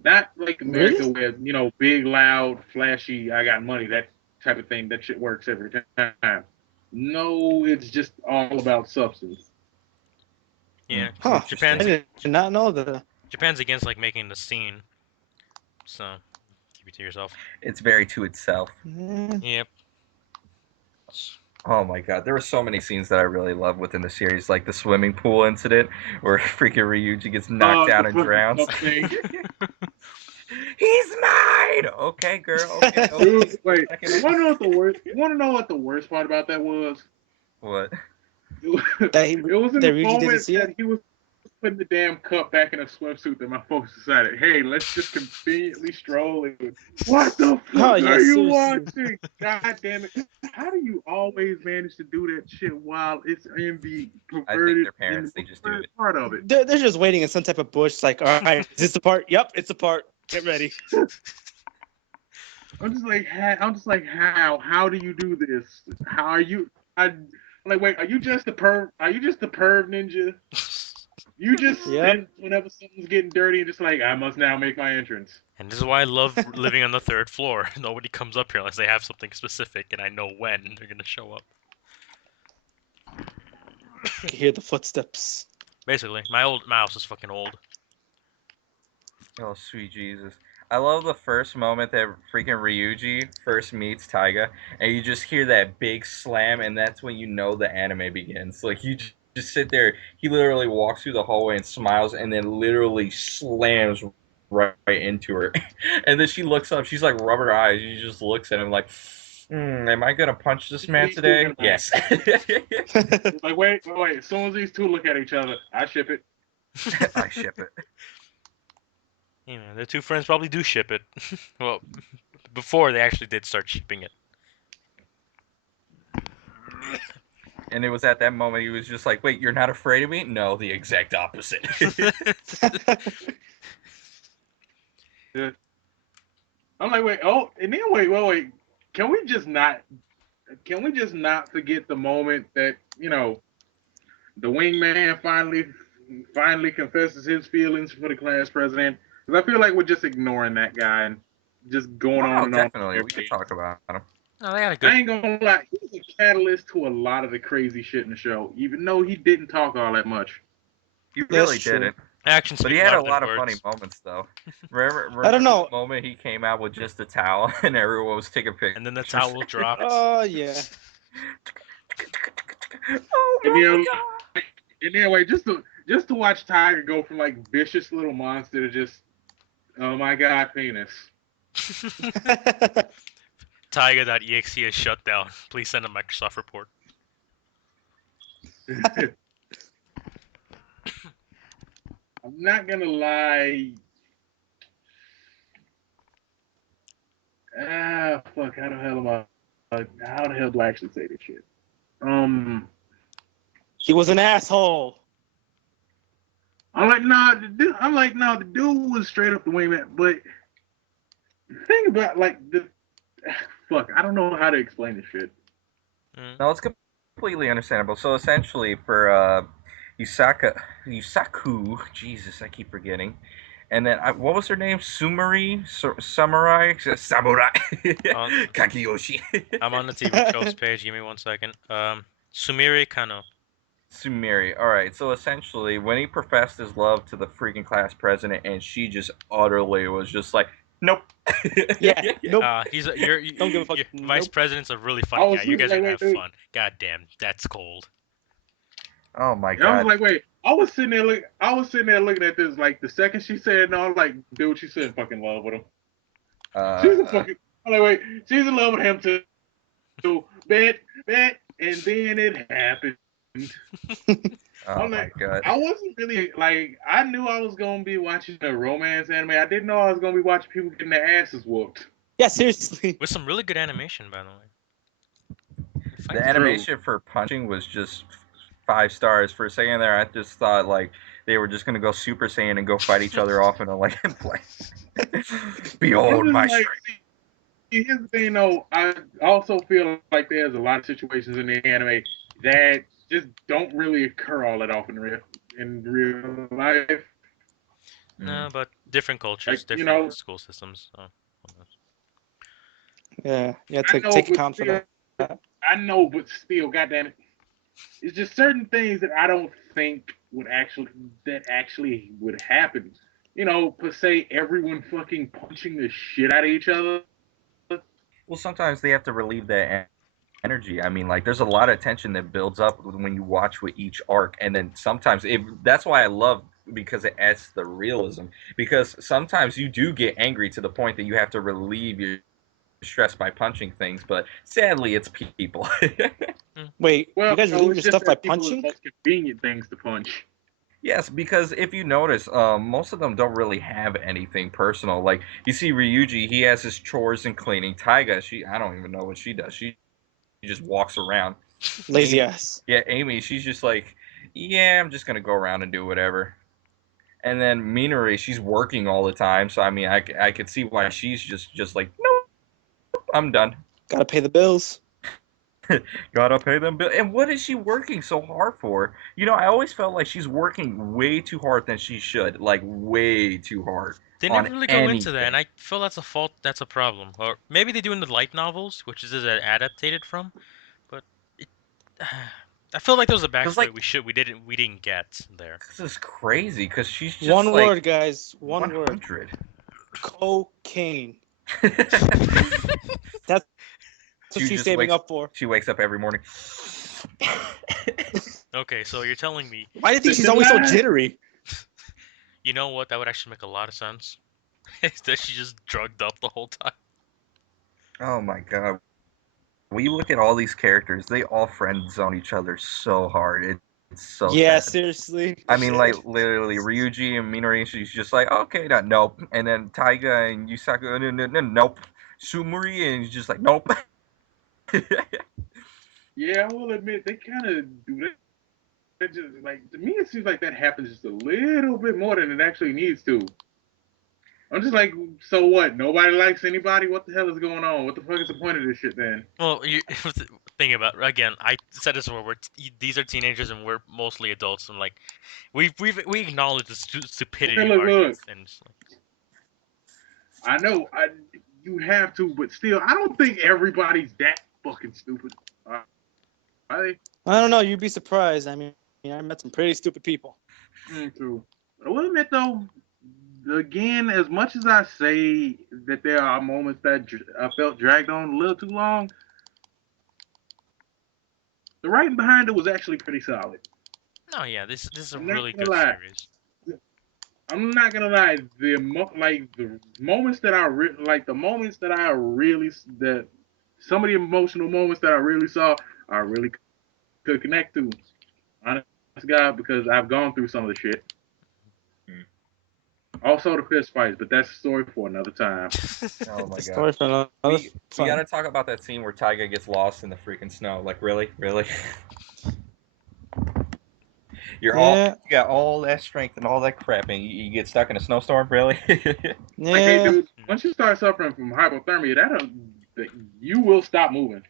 Not like America where, big, loud, flashy, I got money, that type of thing. That shit works every time. No, it's just all about substance. Yeah, Huh. I Japan's did not know that. Japan's against like making the scene, so keep it to yourself. It's very to itself. Yep. Oh my god, there were so many scenes that I really love within the series, like the swimming pool incident where freaking Ryuji gets knocked down and drowns. He's mine. Okay, girl. Okay. Dude, wait. You want to know what the worst part about that was? What? It was in the moment that he was putting the damn cup back in a swimsuit that my folks decided, hey, let's just conveniently stroll in. What the Oh fuck yeah, are you seriously. watching? God damn it. How do you always manage to do that shit while it's in the I think perverted their parents, they just do perverted it. part of it? They're just waiting in some type of bush. Like, all right, is this the part? Yep, it's the part. Get ready. I'm just like, how? How do you do this? How are you? I'm like, wait, are you just the perv? Are you just the perv ninja? You just Yep. sense whenever something's getting dirty and just like, I must now make my entrance. And this is why I love living on the 3rd floor. Nobody comes up here unless they have something specific, and I know when they're gonna show up. You hear the footsteps. Basically, my house is fucking old. Oh, sweet Jesus. I love the first moment that freaking Ryuji first meets Taiga, and you just hear that big slam, and that's when you know the anime begins. Like, you just sit there, he literally walks through the hallway and smiles, and then literally slams right into her. And then she looks up, she's like, rubber eyes, she just looks at him like, am I gonna punch this man These two are today? gonna Yes. It's like, wait. As soon as these two look at each other, I ship it. I ship it. You know, the two friends probably do ship it. Well, before they actually did start shipping it. And it was at that moment he was just like, wait, you're not afraid of me? No, the exact opposite. Yeah. I'm like, wait, oh, and then wait. Can we just not? Can we just not forget the moment that the wingman finally confesses his feelings for the class president? Because I feel like we're just ignoring that guy and just going on Oh, and on. definitely. We could talk about him. No, they had a I good. ain't gonna lie, he's a catalyst to a lot of the crazy shit in the show, even though he didn't talk all that much. He That's really true. didn't. Action But he speaks had a louder lot than of funny words. moments, though. Remember I don't know. the moment he came out with just a towel and everyone was taking pictures? And then the towel dropped. Oh yeah. Oh And my then, god! and anyway, just to watch Tiger go from like vicious little monster to just, oh my god, penis. Taiga.exe is shut down. Please send a Microsoft report. I'm not gonna lie. Fuck. How the hell am I? How the hell do I actually say this shit? He was an asshole. I'm like, nah. The dude was straight up the wingman. But the thing about like the fuck, I don't know how to explain this shit. No, it's completely understandable. So essentially, for Yusaku, Jesus, I keep forgetting. And then, what was her name? Samurai? Kakiyoshi. I'm on the TV tropes page. Give me 1 second. Sumire Kano. Sumiri. Alright, so essentially, when he professed his love to the freaking class president, and she just utterly was just like, nope. Yeah. Nope. Don't give a fuck. Your Nope. vice president's a really I funny was guy. You guys are like, gonna have wait. fun. God damn, that's cold. Oh my And I was god. like, wait. I was sitting there looking at this. Like the second she said no, I'm like, dude, she's in fucking love with him. She's in fucking. I'm like, wait, she's in love with him too. Bet, and then it happened. Oh my god. I wasn't really like. I knew I was gonna be watching a romance anime. I didn't know I was gonna be watching people getting their asses whooped. Yeah, seriously. With some really good animation, by the way. The animation for punching was just 5 stars. For a second there, I just thought like they were just gonna go Super Saiyan and go fight each other off in a like play. Behold my strength. Here's the thing, though. I also feel like there's a lot of situations in the anime that just don't really occur all that often in real life. No, but different cultures, Like, different school systems. So. Yeah. Yeah. I know, Take but account for that. I know, but still, goddamn it, it's just certain things that I don't think would actually would happen. Per se, everyone fucking punching the shit out of each other. Well, sometimes they have to relieve that energy. I mean, like, there's a lot of tension that builds up when you watch with each arc, and then sometimes that's why I love, because it adds the realism. Because sometimes you do get angry to the point that you have to relieve your stress by punching things, but sadly, it's people. Wait, Well, you guys no, relieve it's your just stuff by that people are punching? the most convenient things to punch. Yes, because if you notice, most of them don't really have anything personal. Like you see Ryuji, he has his chores and cleaning. Taiga, I don't even know what she does. She just walks around. Lazy Amy, ass. yeah, Amy, she's just like, yeah, I'm just gonna go around and do whatever. And then Minori, she's working all the time, so I mean, I could see why she's just like, nope, I'm done. Gotta pay the bills. Gotta pay them bill. And what is she working so hard for? You know, I always felt like she's working way too hard than she should, like way too hard They on never really go into that, and anything. I feel that's a fault. That's a problem, or maybe they do in the light novels, which is adapted from. But it, I feel like there was a Cause backstory like we didn't get there. this is crazy. Cause she's just One like word, guys. One word. 100. Cocaine. She That's what she's just saving wakes. up for. She wakes up every morning. Okay, so you're telling me, Why do you think she's always so Lie. jittery? you know what? That would actually make a lot of sense. Is that she just drugged up the whole time? Oh my god. When you look at all these characters, they all friend zone each other so hard. It's so Yeah, sad. seriously. I mean, like literally, Ryuji and Minori, she's just like, okay, nope. And then Taiga and Yusaku, nope. Sumuri, and he's just like, nope. Yeah, I will admit they kind of do that. It just like to me, it seems like that happens just a little bit more than it actually needs to. I'm just like, so what? Nobody likes anybody. What the hell is going on? What the fuck is the point of this shit then? Well, you think about again. I said this before. These are teenagers and we're mostly adults, and like we acknowledge the stupidity Okay, of look, look. arguments, and it's like, I know, you have to, but still, I don't think everybody's that fucking stupid. I I don't know. You'd be surprised. I mean, I met some pretty stupid people. true. But I will admit though, again, as much as I say that there are moments that I felt dragged on a little too long, the writing behind it was actually pretty solid. no, yeah, this is a I'm not really gonna good lie. series. I'm not gonna lie. The moments that like the moments that I really that some of the emotional moments that I really saw, I really could connect to. Honest to God, because I've gone through some of the shit. Also the fist fights, but that's a story for another time. Oh my The god. story for another We time. gotta talk about that scene where Taiga gets lost in the freaking snow. Like, really? Really? You got all that strength and all that crap, and you get stuck in a snowstorm? Really? Like, hey, Yeah. dude, once you start suffering from hypothermia, you will stop moving.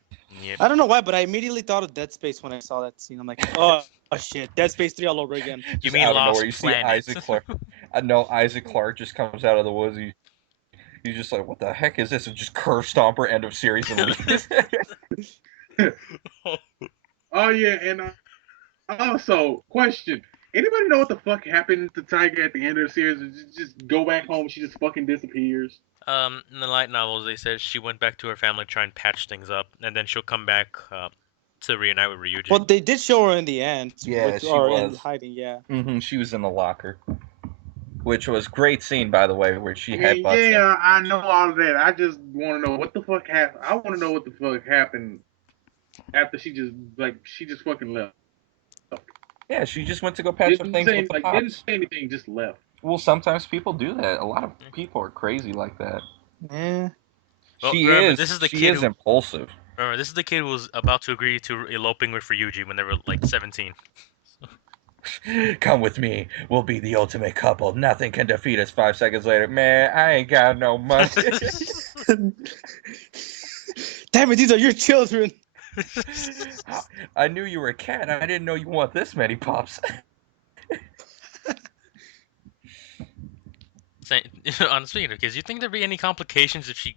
Yep. I don't know why, but I immediately thought of Dead Space when I saw that scene. I'm like, oh shit, Dead Space 3 all over again. You Just mean out of nowhere, Lost you see Planet? Isaac Clarke. I know Isaac Clarke just comes out of the woods. He's just like, what the heck is this? And just curve stomper, end of series, and leaves. Oh yeah, and also question: anybody know what the fuck happened to Tiger at the end of the series? Just go back home. She just fucking disappears. In the light novels, they said she went back to her family to try and patch things up, and then she'll come back to reunite with Ryuji. Well, they did show her in the end. Yeah, she or was. in hiding, yeah. She was in the locker, which was great scene, by the way, where she headbutts him. Yeah, I know all of that. I just want to know what the fuck happened. I want to know what the fuck happened after she just fucking left. Yeah, she just went to go patch up things with the pops. Didn't say anything, just left. Well, sometimes people do that. A lot of people are crazy like that. Yeah. Well, She remember, is. this is the She kid is who, impulsive. remember, this is the kid who was about to agree to eloping with Ryuji when they were like 17. Come with me. We'll be the ultimate couple. Nothing can defeat us. 5 seconds later, man, I ain't got no money. Damn it, these are your children. I knew you were a cat. I didn't know you want this many pops. Honestly, because you think there'd be any complications if she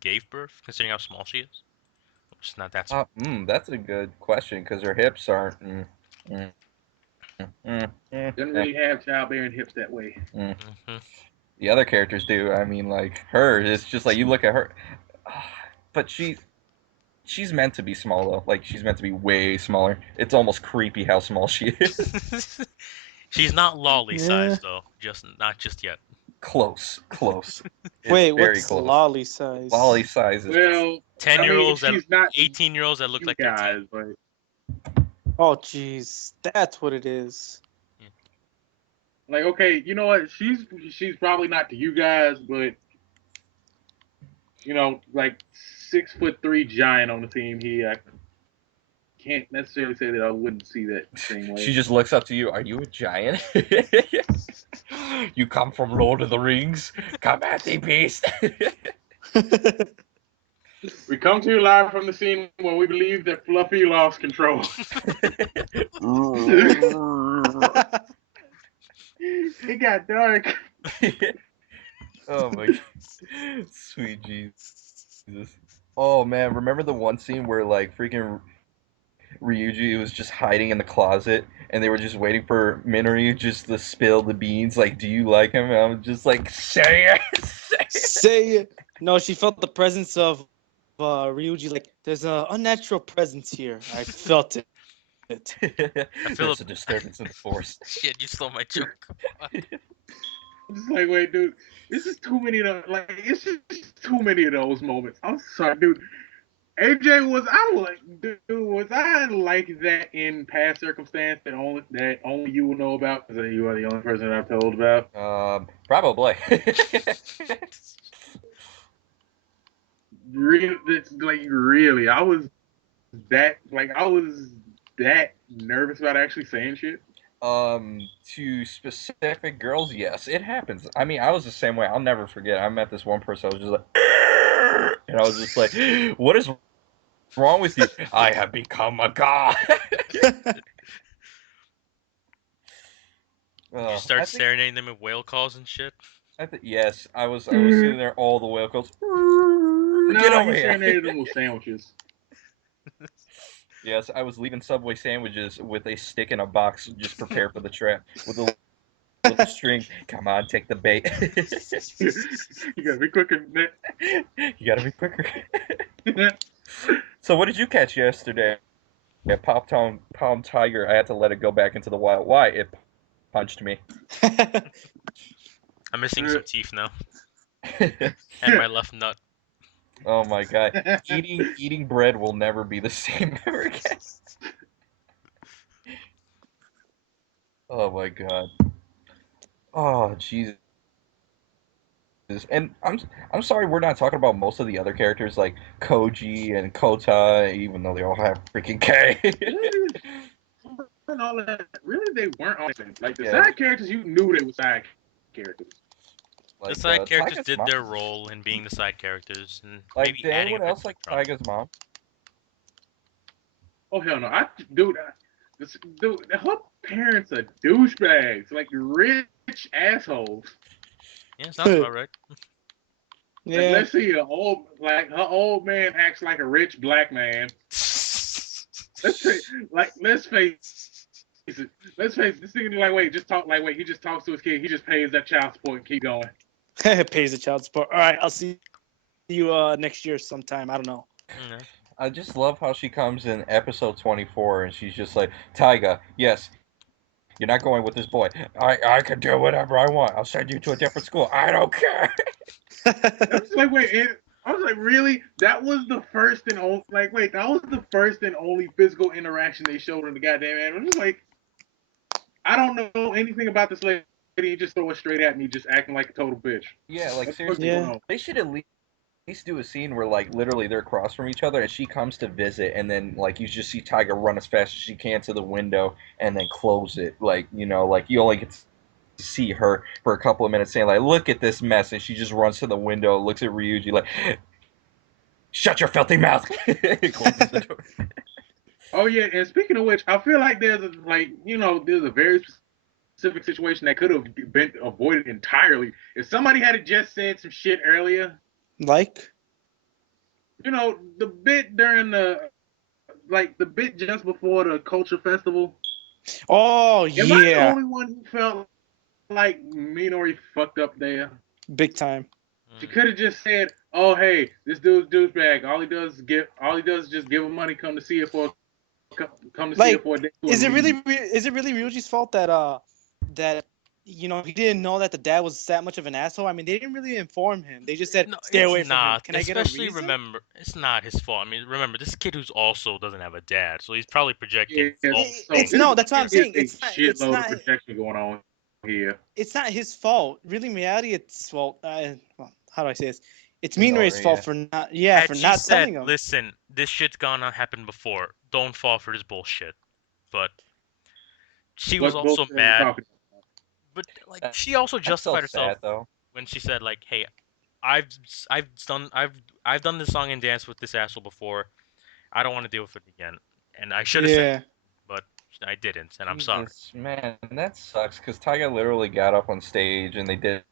gave birth, considering how small she is? It's not that small. That's a good question because her hips aren't. Didn't really have childbearing hips that way. Mm-hmm. The other characters do. I mean, like her, it's just like you look at her, but she's meant to be small though. Like she's meant to be way smaller. It's almost creepy how small she is. She's not lolly size though, not just yet. Close. Wait, very what's close. lolly size? Lolly size is. Well, 10-year-olds and she's not 18-year-olds that look like they're 10. guys, but Oh, jeez, that's what it is. Like, okay, you know what? She's probably not to you guys, but like 6'3" giant on the team here. I can't necessarily say that I wouldn't see that same She way. just looks up to you. Are you a giant? You come from Lord of the Rings? Come at thee, beast! We come to you live from the scene where we believe that Fluffy lost control. It got dark. Oh my god. Sweet Jesus. Oh man, remember the one scene where like freaking Ryuji was just hiding in the closet and they were just waiting for Minoru just to spill the beans like, do you like him? And I'm just like, say it! Say it. No, she felt the presence of Ryuji. Like, there's an unnatural presence here. I felt it. There's a disturbance in the force. Shit, you stole my joke. It's like, wait, dude, this is too many of those. Like, it's just too many of those moments. I'm sorry, dude. AJ, was I like that in past circumstance that only you will know about because you are the only person I've told about? Probably. Really, it's like really, I was that nervous about actually saying shit. To specific girls, yes, it happens. I mean, I was the same way. I'll never forget. I met this one person. I was just like, and I was just like, what is wrong with you? I have become a god. You start serenading them with whale calls and shit. Yes, I was sitting there all the whale calls. Get No, over you here. serenaded them with sandwiches. Yes, I was leaving Subway sandwiches with a stick in a box, just prepared for the trap, with a little string. Come on, take the bait. You gotta be quicker than You gotta be quicker. that. So, what did you catch yesterday? Yeah, Palm Tiger. I had to let it go back into the wild. Why? It punched me. I'm missing some teeth now. And my left nut. Oh my god. Eating bread will never be the same ever again. Oh my god. Oh Jesus. And I'm sorry we're not talking about most of the other characters like Koji and Kota, even though they all have freaking K. And all that. Really, they weren't all that. Like the Yeah. side characters, you knew they were side characters. The side characters Taiga's did mom. their role in being the side characters and Like, maybe did adding a anyone bit else to the like front. Taiga's mom? Oh hell no! Dude, her parents are douchebags, like rich assholes. Yeah, sounds about right. Like Yeah. let's see, her old man acts like a rich black man. Let's say, let's face it. Let's face it. This nigga like wait, just talk like wait. He just talks to his kid. He just pays that child support and keep going. Pays the child support. All right, I'll see you next year sometime. I don't know. Yeah. I just love how she comes in episode 24 and she's just like, Taiga, yes, you're not going with this boy. I can do whatever I want. I'll send you to a different school. I don't care. I was like, wait, I was like, really? That was the first and only, like, wait, that was the first and only physical interaction they showed in the goddamn anime. I'm just like, I don't know anything about this lady. You just throw it straight at me, just acting like a total bitch. Yeah, like What's seriously, Yeah. they should at least do a scene where like literally they're across from each other and she comes to visit and then like you just see Taiga run as fast as she can to the window and then close it. Like, like you only get to see her for a couple of minutes saying like, look at this mess, and she just runs to the window, looks at Ryuji like, shut your filthy mouth. Closes the door. Oh yeah, and speaking of which, I feel like there's a very specific situation that could have been avoided entirely if somebody had just said some shit earlier. Like? The bit during the bit just before the culture festival. Oh, Am I the yeah. only one who felt like Minori fucked up there? Big time. She could have just said, "Oh, hey, this dude's douchebag. All he does is just give him money, come to see it for a day." Is it really Ryuji's fault that he didn't know that the dad was that much of an asshole? I mean, they didn't really inform him. They just said, No, "Stay it's away from him." not. Can I get a Especially reason? remember, it's not his fault. I mean, remember this kid who's also doesn't have a dad, so he's probably projecting. Yeah, It's no. That's what I'm saying. It's a shitload of protection going on here. It's not his fault. Really, reality, it's well, how do I say this? It's Minori's fault for not, Had for she not said, telling him. "Listen, this shit's gonna happen before. Don't fall for this bullshit," but she was What both also of them were mad. talking But like, she also That's so justified herself sad, though. when she said, like, "Hey, I've I've done I've done this song and dance with this asshole before. I don't want to deal with it again, and I should have said Yeah. it, but I didn't, and I'm sorry." Jesus, man, that sucks. Because Tyga literally got up on stage and they did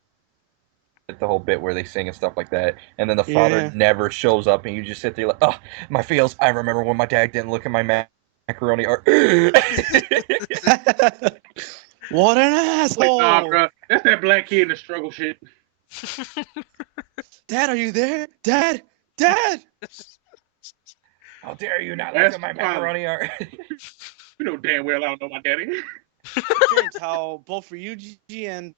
the whole bit where they sing and stuff like that, and then the father Yeah. never shows up, and you just sit there like, oh, my feels. I remember when my dad didn't look at my macaroni. Or What an like, nah, asshole! bro, that's that black kid in the struggle shit. Dad, are you there? Dad, Dad! How dare you not look That's at my fine. macaroni? Or You know damn well I don't know my daddy. Strange how both Ryuji and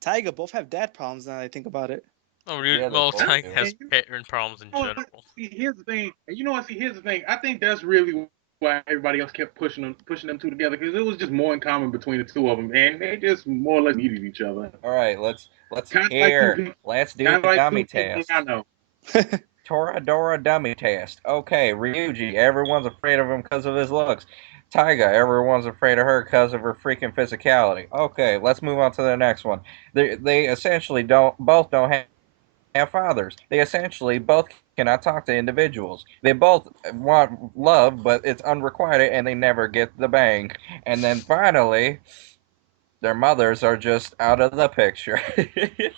Taiga both have dad problems. Now that I think about it. Oh, Yeah, they well, both Tank do. has parent problems in know what? general. See, here's the thing. And you know what? See, here's the thing. I think that's really why everybody else kept pushing them two together because it was just more in common between the two of them, and they just more or less needed each other. all right, let's Kind of like two air. people. Let's do Kind the of like dummy two people test. I know. Toradora dummy test. Okay, Ryuji, everyone's afraid of him because of his looks. Taiga, everyone's afraid of her because of her freaking physicality. Okay, let's move on to the next one. They essentially don't have fathers. They essentially both cannot talk to individuals. They both want love, but it's unrequited, and they never get the bang. And then finally, their mothers are just out of the picture.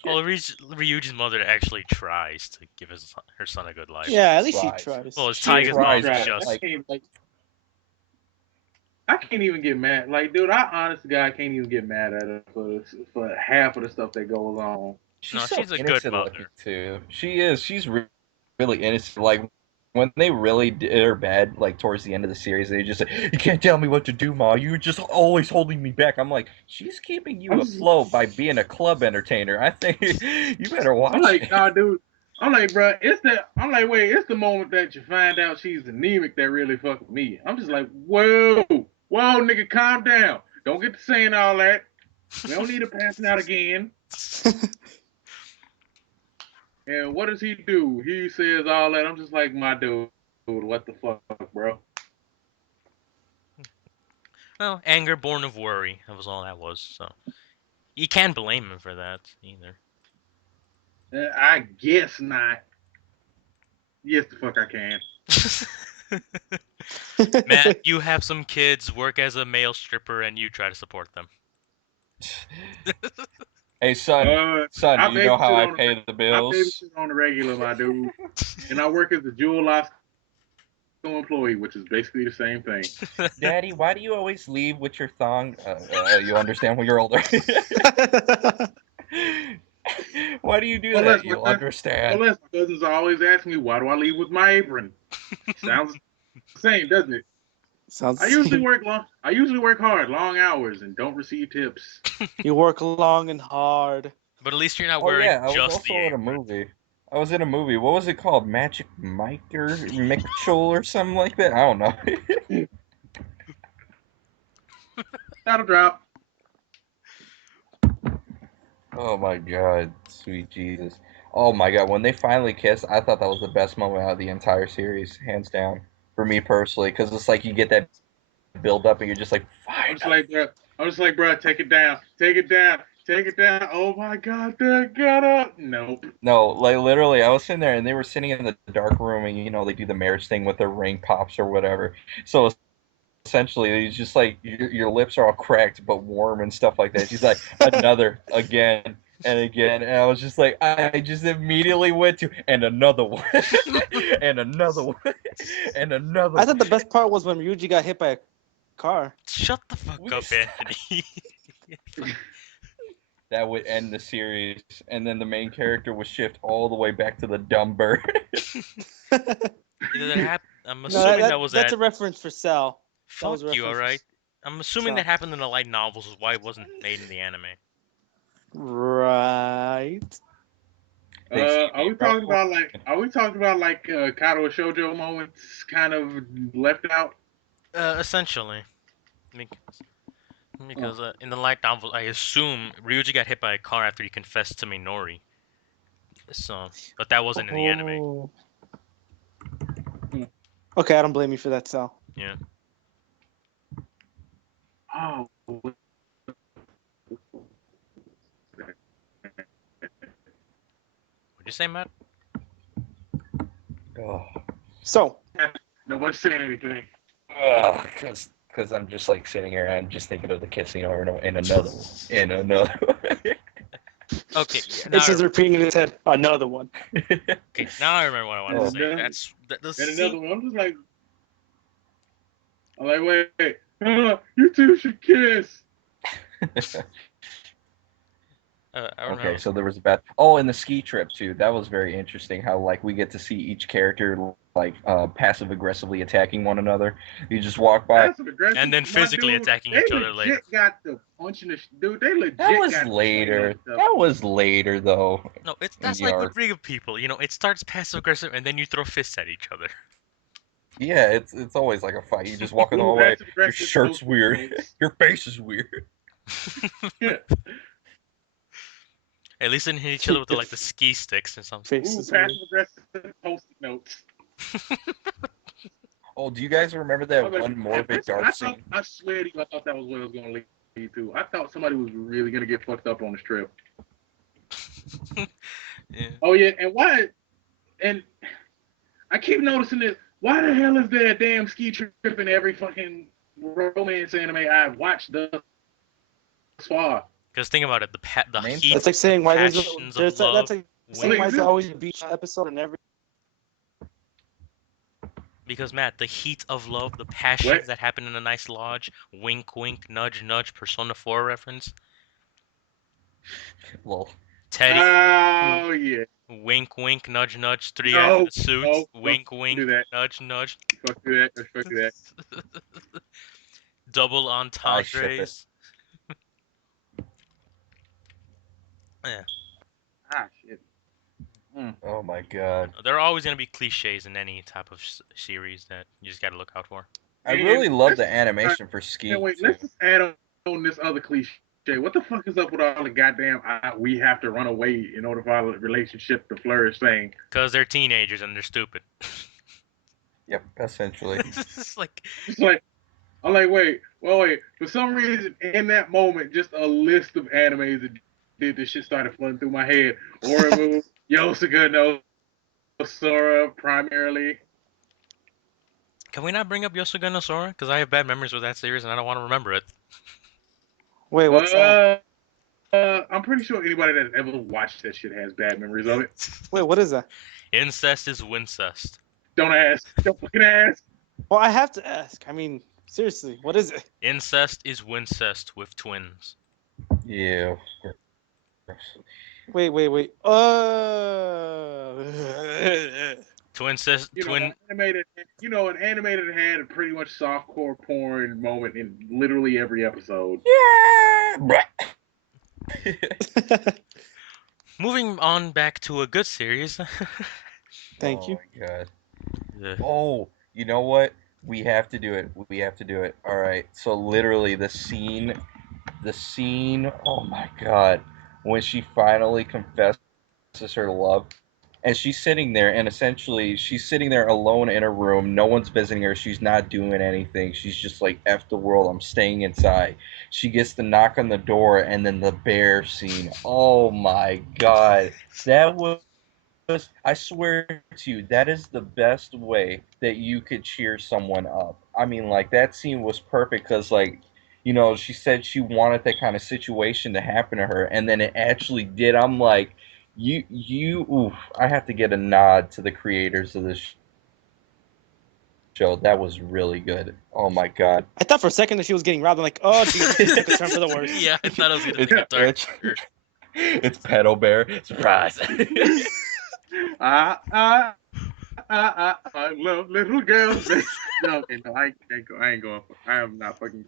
Well, Ryuji's mother actually tries to give her son a good life. Yeah, at least he Tries. tries. Well, it's She Taiga's mom tries, is but just. like I can't even get mad. Like, dude, I honest to God can't even get mad at her for half of the stuff that goes on. she's No, so she's a good innocent looking mother. too. She is. She's really innocent. Like when they really did her bad, like towards the end of the series, they just say, "You can't tell me what to do, Ma. You're just always holding me back." I'm like, she's keeping you I'm just, afloat by being a club entertainer. I think you better I'm watch like, it. nah, dude. I'm like, bro, it's that. I'm like, wait, it's the moment that you find out she's anemic that really fuck with me. I'm just like, whoa, whoa, nigga, calm down. Don't get to saying all that. We don't need to passing out again. And what does he do? He says all that. I'm just like, my dude, what the fuck, bro? Well, anger born of worry. That was all that was. So you can't blame him for that either. I guess not. Yes, the fuck I can. Matt, you have some kids, work as a male stripper, and you try to support them. Hey, son, I do you know how babysit I on pay the I bills? babysit on the regular, my dude, and I work as a Jewel Osco employee, which is basically the same thing. Daddy, why do you always leave with your thong? You understand when you're older. Why do you do that? You'll understand. Unless my cousins always ask me, why do I leave with my apron? Sounds the same, doesn't it? Sounds. I usually work long. I usually work hard, long hours, and don't receive tips. You work long and hard. But at least you're not Oh wearing yeah, I was just the also in a apron. movie. I was in a movie. What was it called? Magic Mike or Mitchell or something like that? I don't know. That'll drop. Oh my god, sweet Jesus. Oh my god, when they finally kissed, I thought that was the best moment out of the entire series, hands down. For me personally, because it's like you get that build up and you're just like, I'm just finally. like, bro. I'm just like, bro. Take it down. Take it down. Take it down. Oh my God, Dad, got up. Nope. No, like literally, I was sitting there and they were sitting in the dark room and they do the marriage thing with their ring pops or whatever. So essentially, it's just like your lips are all cracked but warm and stuff like that. She's like, another, again and again. And I was just like, I just immediately went to, and another one, and another one, and another I one. thought the best part was when Ryuji got hit by a car. Shut the fuck We up, just- Anthony. That would end the series, and then the main character would shift all the way back to the dumb bird. I'm No, assuming that was that's at. a reference for Cell. That was Fuck a you, reference. alright? I'm assuming that happened in the light novels, is why it wasn't made in the anime. Right. Are we talking about Kato and Shoujo moments kind of left out? Essentially. I mean, Because in the light novel, I assume Ryuji got hit by a car after he confessed to Minori. So, but that wasn't in the anime. Oh. Okay, I don't blame you for that, Sal. Yeah. Oh. What'd you say, Matt? Oh. So, Nobody's saying anything. Because I'm just like sitting here and I'm just thinking of the kissing over and another one and another one. Okay. it's just repeating in his head. Another one. Okay, now I remember what I wanted to say. Another- That's the And scene. another one. I'm like, wait, you two should kiss. I remember. Okay, so there was a bad. Oh, and the ski trip too. That was very interesting. How like we get to see each character like passive aggressively attacking one another. You just walk by. Passive aggressive. And then My physically dude, attacking they each other legit later. got the punching the dude. They legit That was got later. the That was later though. No, in that's the like arc. with Ring of People. You know, it starts passive aggressive and then you throw fists at each other. Yeah, it's always like a fight. You just walk in the Ooh, hallway. passive Your aggressive shirt's post-it weird. notes. Your face is weird. Yeah. At least they didn't hit each other with the ski sticks and something. Face Ooh, is weird. passive aggressive post-it notes. Oh, do you guys remember that one morbid dark scene? I swear to you, I thought that was what it was going to lead to. I thought somebody was really going to get fucked up on the strip. Yeah. Oh yeah, and why? And I keep noticing this. Why the hell is there a damn ski trip in every fucking romance anime I've watched thus far? Because think about it, the Main heat, That's like saying why passions of that's love. like saying why is there always a beach episode in every. Because Matt, the heat of love, the passions that happen in a nice lodge, wink, wink, nudge, nudge, Persona 4 reference. Lol. Teddy, Oh yeah. wink, wink, nudge, nudge, three No, guys in suits, no, wink, don't wink, do that. nudge, nudge. Fuck do that. Fuck do that. Double I ship it. entendres. Yeah. Ah shit. Oh my god. There are always going to be cliches in any type of series that you just got to look out for. I And really love let's- the animation for ski. Wait, too. let's just add on this other cliche. What the fuck is up with all the goddamn we have to run away in order for our relationship to flourish thing? Because they're teenagers and they're stupid. Yep, essentially. It's like, It's like, I'm like, wait. For some reason, in that moment, just a list of animes that did this shit started flooding through my head. Orimu, Yosuga no Sora, primarily. can we not bring up Yosuga no Sora? Because I have bad memories with that series and I don't want to remember it. Wait, what's that? I'm pretty sure anybody that ever watched that shit has bad memories of it. Wait, what is that? Incest is wincest. Don't ask. Don't fucking ask. Well, I have to ask. I mean, seriously, what is it? Incest is wincest with twins. Yeah. Wait. Twincest, twin. An animated had a pretty much softcore porn moment in literally every episode. Yeah. Moving on back to a good series. Thank you. Oh my god. Yeah. Oh, you know what? We have to do it. We have to do it. All right. So literally the scene. Oh my god, when she finally confesses her love, and she's sitting there, and essentially she's sitting there alone in a room. No one's visiting her. She's not doing anything. She's just like, F the world. I'm staying inside. She gets the knock on the door, and then the bear scene. Oh my god, that was. I swear to you, that is the best way that you could cheer someone up. I mean, like, that scene was perfect because, like, she said she wanted that kind of situation to happen to her, and then it actually did. I'm like, oof, I have to get a nod to the creators of this show. That was really good. Oh my god. I thought for a second that she was getting robbed. I'm like, oh, Jesus, this took a turn for the worse. Yeah, I thought I was gonna take a dark. It's Pedo Bear. Surprise. I love little girls. No, okay, no, I ain't going. I am not fucking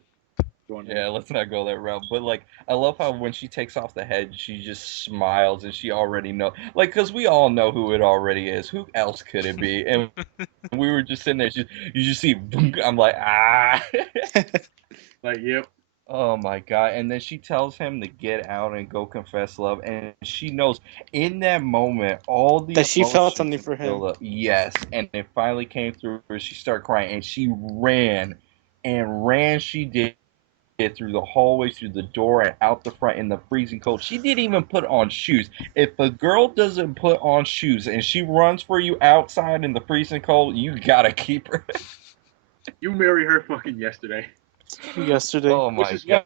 going. Yeah, let's not go that route. But like, I love how when she takes off the head, she just smiles and she already know. Like, cause we all know who it already is. Who else could it be? And we were just sitting there. You just see. Boom, I'm like, ah. Like, yep. Oh my god! And then she tells him to get out and go confess love, and she knows in that moment all the That she felt emotions something for him. build up. Yes, and it finally came through her. She started crying, and she ran, and ran. She did through the hallway, through the door, and out the front in the freezing cold. She didn't even put on shoes. If a girl doesn't put on shoes and she runs for you outside in the freezing cold, you gotta keep her. You marry her fucking yesterday. Yesterday. Oh Which my is god!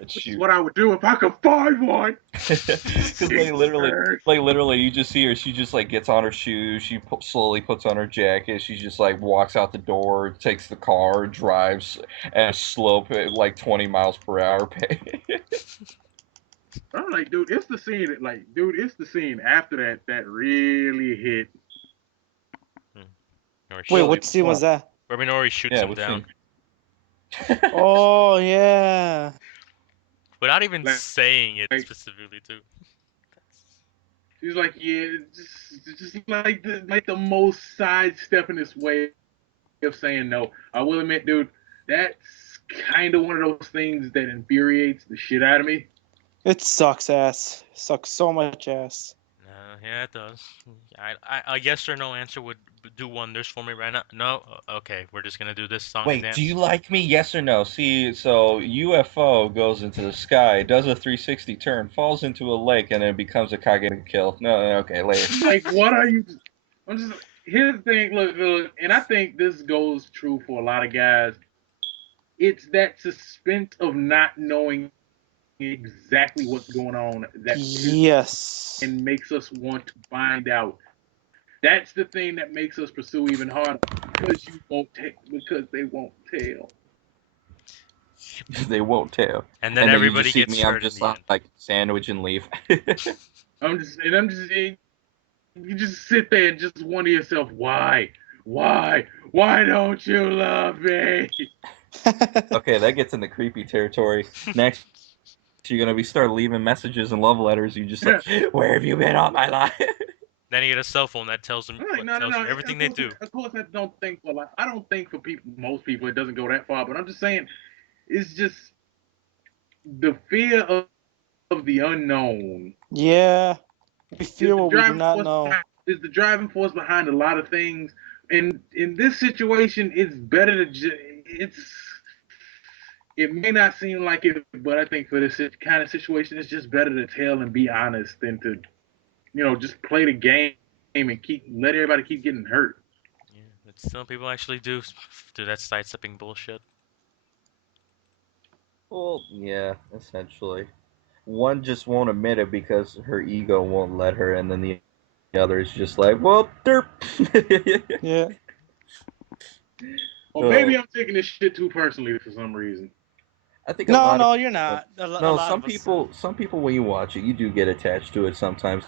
which is Shoot. what I would do if I could find one. Because literally, you just see her. She just like gets on her shoes. She slowly puts on her jacket. She just like walks out the door, takes the car, drives at a slow, like 20 miles per hour pace. I'm like, dude, it's the scene that, like, dude, it's the scene after that really hit. Or Wait, she, Well, what scene was that? where Minori shoots Yeah, him which down scene? Oh yeah. without even like, saying it like specifically too. she's like, yeah, just like the most sidestepping this way of saying no. I will admit, dude, that's kind of one of those things that infuriates the shit out of me. It sucks ass. Sucks so much ass. Yeah, it does. A yes or no answer would do wonders for me right now. No, okay, we're just gonna do this song and Wait, do dance. you like me? Yes or no? See, so UFO goes into the sky, does a 360 turn, falls into a lake, and then becomes a Kage kill. No, okay, later. Like, what are you? I'm just here's the thing. Look, and I think this goes true for a lot of guys. It's that suspense of not knowing exactly what's going on that pisses Yes. and makes us want to find out. That's the thing that makes us pursue even harder because they won't tell. They won't tell. And then And then you just everybody see gets me, I'm hurt in just the end. like sandwich and leave. I'm just you just sit there and just wonder yourself why don't you love me? Okay, that gets into creepy territory. Next, you're gonna be start leaving messages and love letters. You just like, where have you been all my life? Then you get a cell phone that tells them I'm like, no, no, tells no. you everything Of they course, do. of course, I don't think for like I don't think for people, most people, it doesn't go that far. But I'm just saying, it's just the fear of the unknown Yeah. We is fear what we do not know. the driving force behind a lot of things. And in this situation, it's better to it's. It may not seem like it, but I think for this kind of situation, it's just better to tell and be honest than to, just play the game and let everybody keep getting hurt. Yeah, but some people actually do that sidestepping bullshit. Well, yeah, essentially. One just won't admit it because her ego won't let her, and then the other is just like, well, derp. Yeah. Or Oh, maybe I'm taking this shit too personally for some reason. I think a No, lot of no, you're people. not. A No, lot of us. some people when you watch it, you do get attached to it sometimes.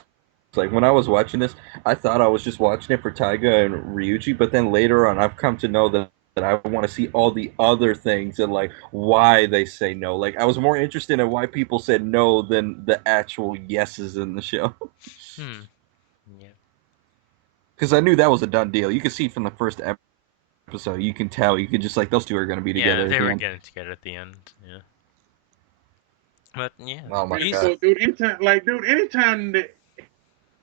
It's like when I was watching this, I thought I was just watching it for Taiga and Ryuji, but then later on, I've come to know that I want to see all the other things and like why they say no. Like I was more interested in why people said no than the actual yeses in the show, Hmm. Yeah. because I knew that was a done deal. You could see from the first episode, you can tell, you could just like those two are going to be Yeah, together at they the were end. getting together at the end. Yeah. But yeah, Oh my he's god. So, dude, anytime in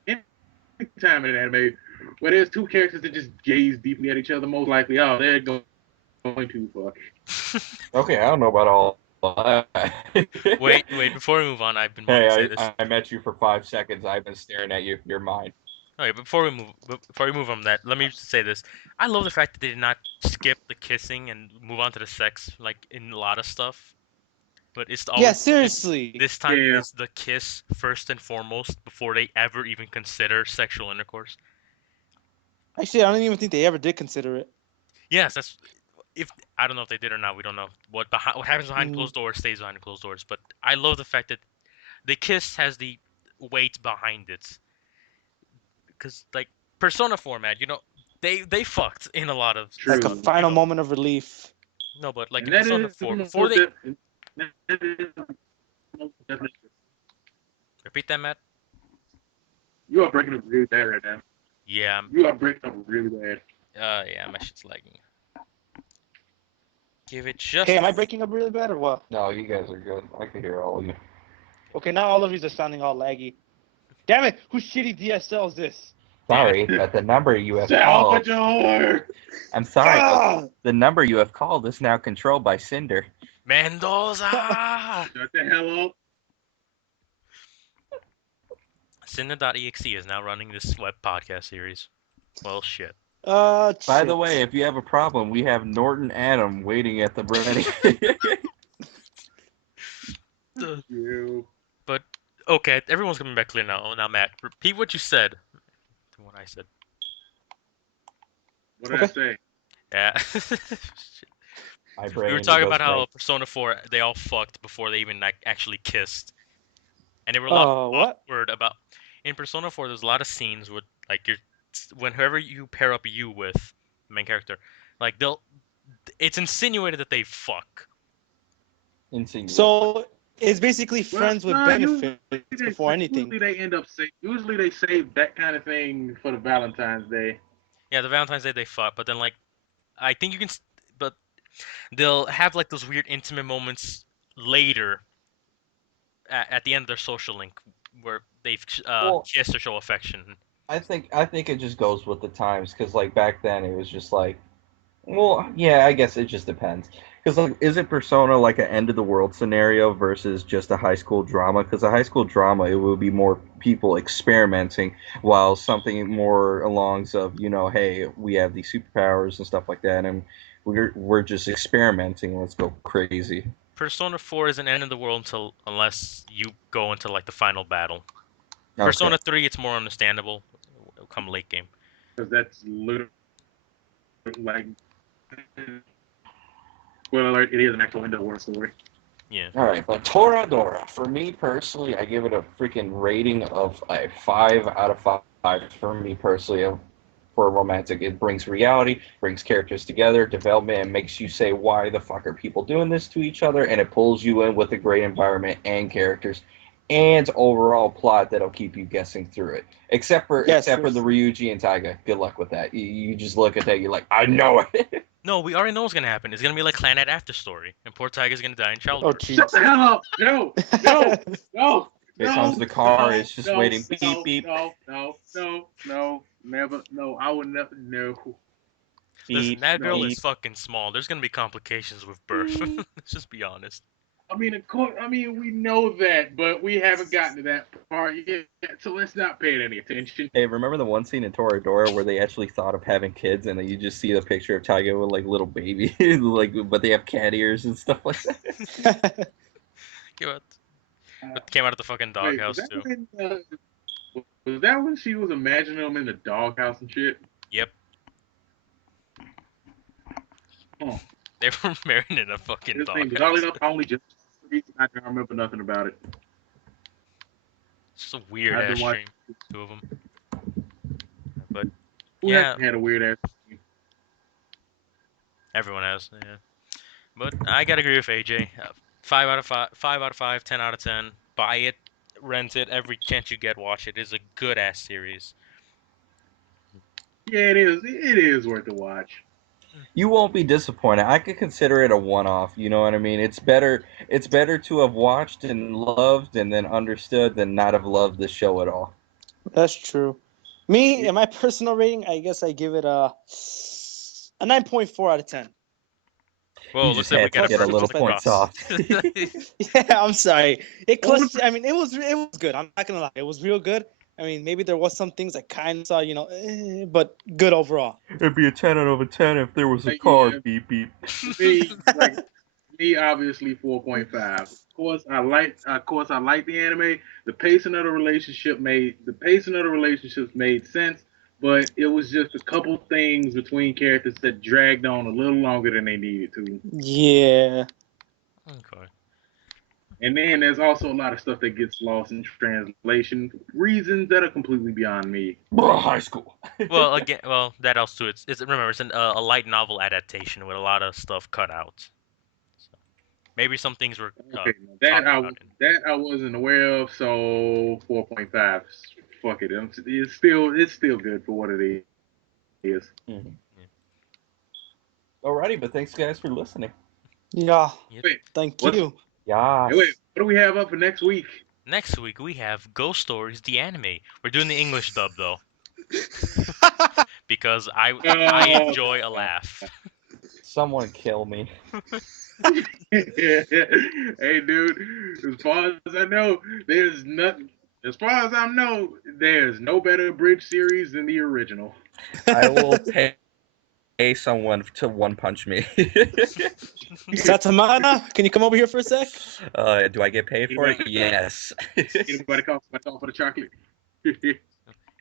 an anime where there's two characters that just gaze deeply at each other, most likely, oh, they're going to fuck. Okay, I don't know about all that. wait. Before we move on, I've been wanting to say Hey, this. I met you for 5 seconds. I've been staring at you. You're mine. Okay, before we move on that, let me just say this. I love the fact that they did not skip the kissing and move on to the sex like in a lot of stuff. But Yeah, it's seriously. this time it Yeah. is the kiss first and foremost before they ever even consider sexual intercourse. Actually, I don't even think they ever did consider it. Yes, that's if I don't know if they did or not. We don't know what happens behind Mm. closed doors stays behind closed doors. But I love the fact that the kiss has the weight behind it because like Persona format, they fucked in a lot of Like a True. final moment of relief. no, but like And in that Persona is 4 before most they definitely. That is most definitely. repeat that, Matt. You are breaking up really bad right now. Yeah, You are breaking up really bad. yeah, my shit's lagging. Give it just. Hey, am I breaking up really bad or what? No, you guys are good. I can hear all of you. Okay, now all of these are sounding all laggy. Damn it! Whose shitty DSL is this? Sorry, but the number you have called. Salvador! I'm sorry, but Ah! the number you have called is now controlled by Cinder. Mendoza! Shut the hell up. Cinder.exe is now running this web podcast series. Well, shit. By the Shit. way, if you have a problem, we have Norton Adam waiting at the ready. You. But, okay, everyone's coming back clear now. Now, Matt, repeat what you said. To what I said. What did I Okay. say? Yeah. My We brain were it talking goes about how blank. Persona 4, they all fucked before they even like actually kissed. And they were a lot What? awkward about. In Persona 4, there's a lot of scenes with like when whoever you pair up you with, the main character, like it's insinuated that they fuck. Insinuate. So it's basically Well, friends with no, benefits before anything. usually they end up usually they save that kind of thing for the Valentine's Day. Yeah, the Valentine's Day they fuck, but then like I think you can, but they'll have like those weird intimate moments later at the end of their social link where they've Well, kissed or show affection. I think it just goes with the times because like back then it was just like, well, yeah, I guess it just depends. Because like, is it Persona like an end of the world scenario versus just a high school drama? Because a high school drama, it will be more people experimenting, while something more alongs of hey, we have these superpowers and stuff like that, and we're just experimenting. Let's go crazy. Persona 4 isn't end of the world unless you go into like the final battle. Okay. Persona 3, it's more understandable. It'll come late game. Because that's literally like, spoiler alert, it is an actual end of the world story. Yeah. All right, but Toradora, for me personally, I give it a freaking rating of a 5 out of 5 for me personally. For a romantic, it brings reality, brings characters together, development, and makes you say, why the fuck are people doing this to each other? And it pulls you in with a great environment and characters and overall plot that'll keep you guessing through it. Except for the Ryuji and Taiga. Good luck with that. You just look at that, you're like, I know it. No, we already know what's gonna happen. It's gonna be like Clannad After Story, and poor Tiger's gonna die in childbirth. Oh, jeez. Shut the hell up! No! No! No! Here no, comes the car. No, it's just no, waiting. Beep, no, beep. No, never. No, I would never. No. Listen, that girl beep. is fucking small. There's gonna be complications with birth. Let's just be honest. I mean, of course. I mean, we know that, but we haven't gotten to that part yet, so let's not pay it any attention. Hey, remember the one scene in Toradora where they actually thought of having kids, and then you just see the picture of Taiga with like little baby, like, but they have cat ears and stuff like that. Came out of the fucking doghouse too. Was that when she was imagining them in the doghouse and shit? Yep. Oh. They were married in a fucking This thing doghouse. was only just I don't remember nothing about it. It's just a weird ass stream, two of them. But yeah, had a weird ass stream. Everyone has, yeah. But I gotta agree with AJ. 5 out of 5, 5 out of 5, 10 out of 10. Buy it, rent it, every chance you get, watch it. It's a good ass series. Yeah, it is. It is worth a watch. You won't be disappointed. I could consider it a one-off. You know what I mean? It's better to have watched and loved and then understood than not have loved the show at all. That's true. Me, in my personal rating, I guess I give it a 9.4 out of 10. Well, looks like we got to get a little points off. Yeah, I'm sorry. I mean, it was good. I'm not gonna lie, it was real good. I mean, maybe there was some things I kind of saw, but good overall. It'd be a 10 out of 10 if there was a car. Beep beep. Me, obviously 4.5. Of course, I like the anime. The pacing of the relationships made sense, but it was just a couple things between characters that dragged on a little longer than they needed to. Yeah. Okay. And then there's also a lot of stuff that gets lost in translation, reasons that are completely beyond me. High school. Well, that else too. It's a light novel adaptation with a lot of stuff cut out. So maybe some things were. That I wasn't aware of. So 4.5. Fuck it. It's still good for what it is. Mm-hmm. Alrighty, but thanks guys for listening. Yeah. Wait, Thank what's- you. Yeah. Hey, wait, what do we have up for next week? Next week we have Ghost Stories the anime. We're doing the English dub though, because I Oh, enjoy a laugh. Someone kill me. hey, dude. As far as I know, there's nothing. As far as I know, there's no better bridge series than the original. I will pay someone to one punch me. Satamana, can you come over here for a sec? Do I get paid for it? Yes. Anybody call for the chocolate?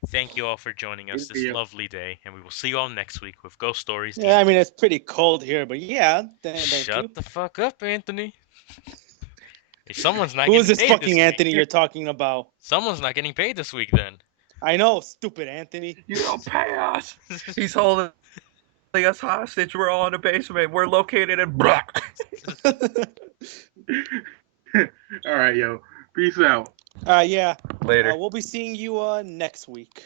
Thank you all for joining us this Yeah. lovely day, and we will see you all next week with Ghost Stories. the Yeah, I anime. mean it's pretty cold here, but yeah, thank you. Shut the fuck up, Anthony. Hey, someone's not Who is getting this paid fucking this Anthony week. you're talking about? Someone's not getting paid this week then. I know, stupid Anthony. You don't pay us. He's holding us hostage. We're all in the basement. We're located in Brock. All right, yo. Peace out. Yeah. Later. We'll be seeing you next week.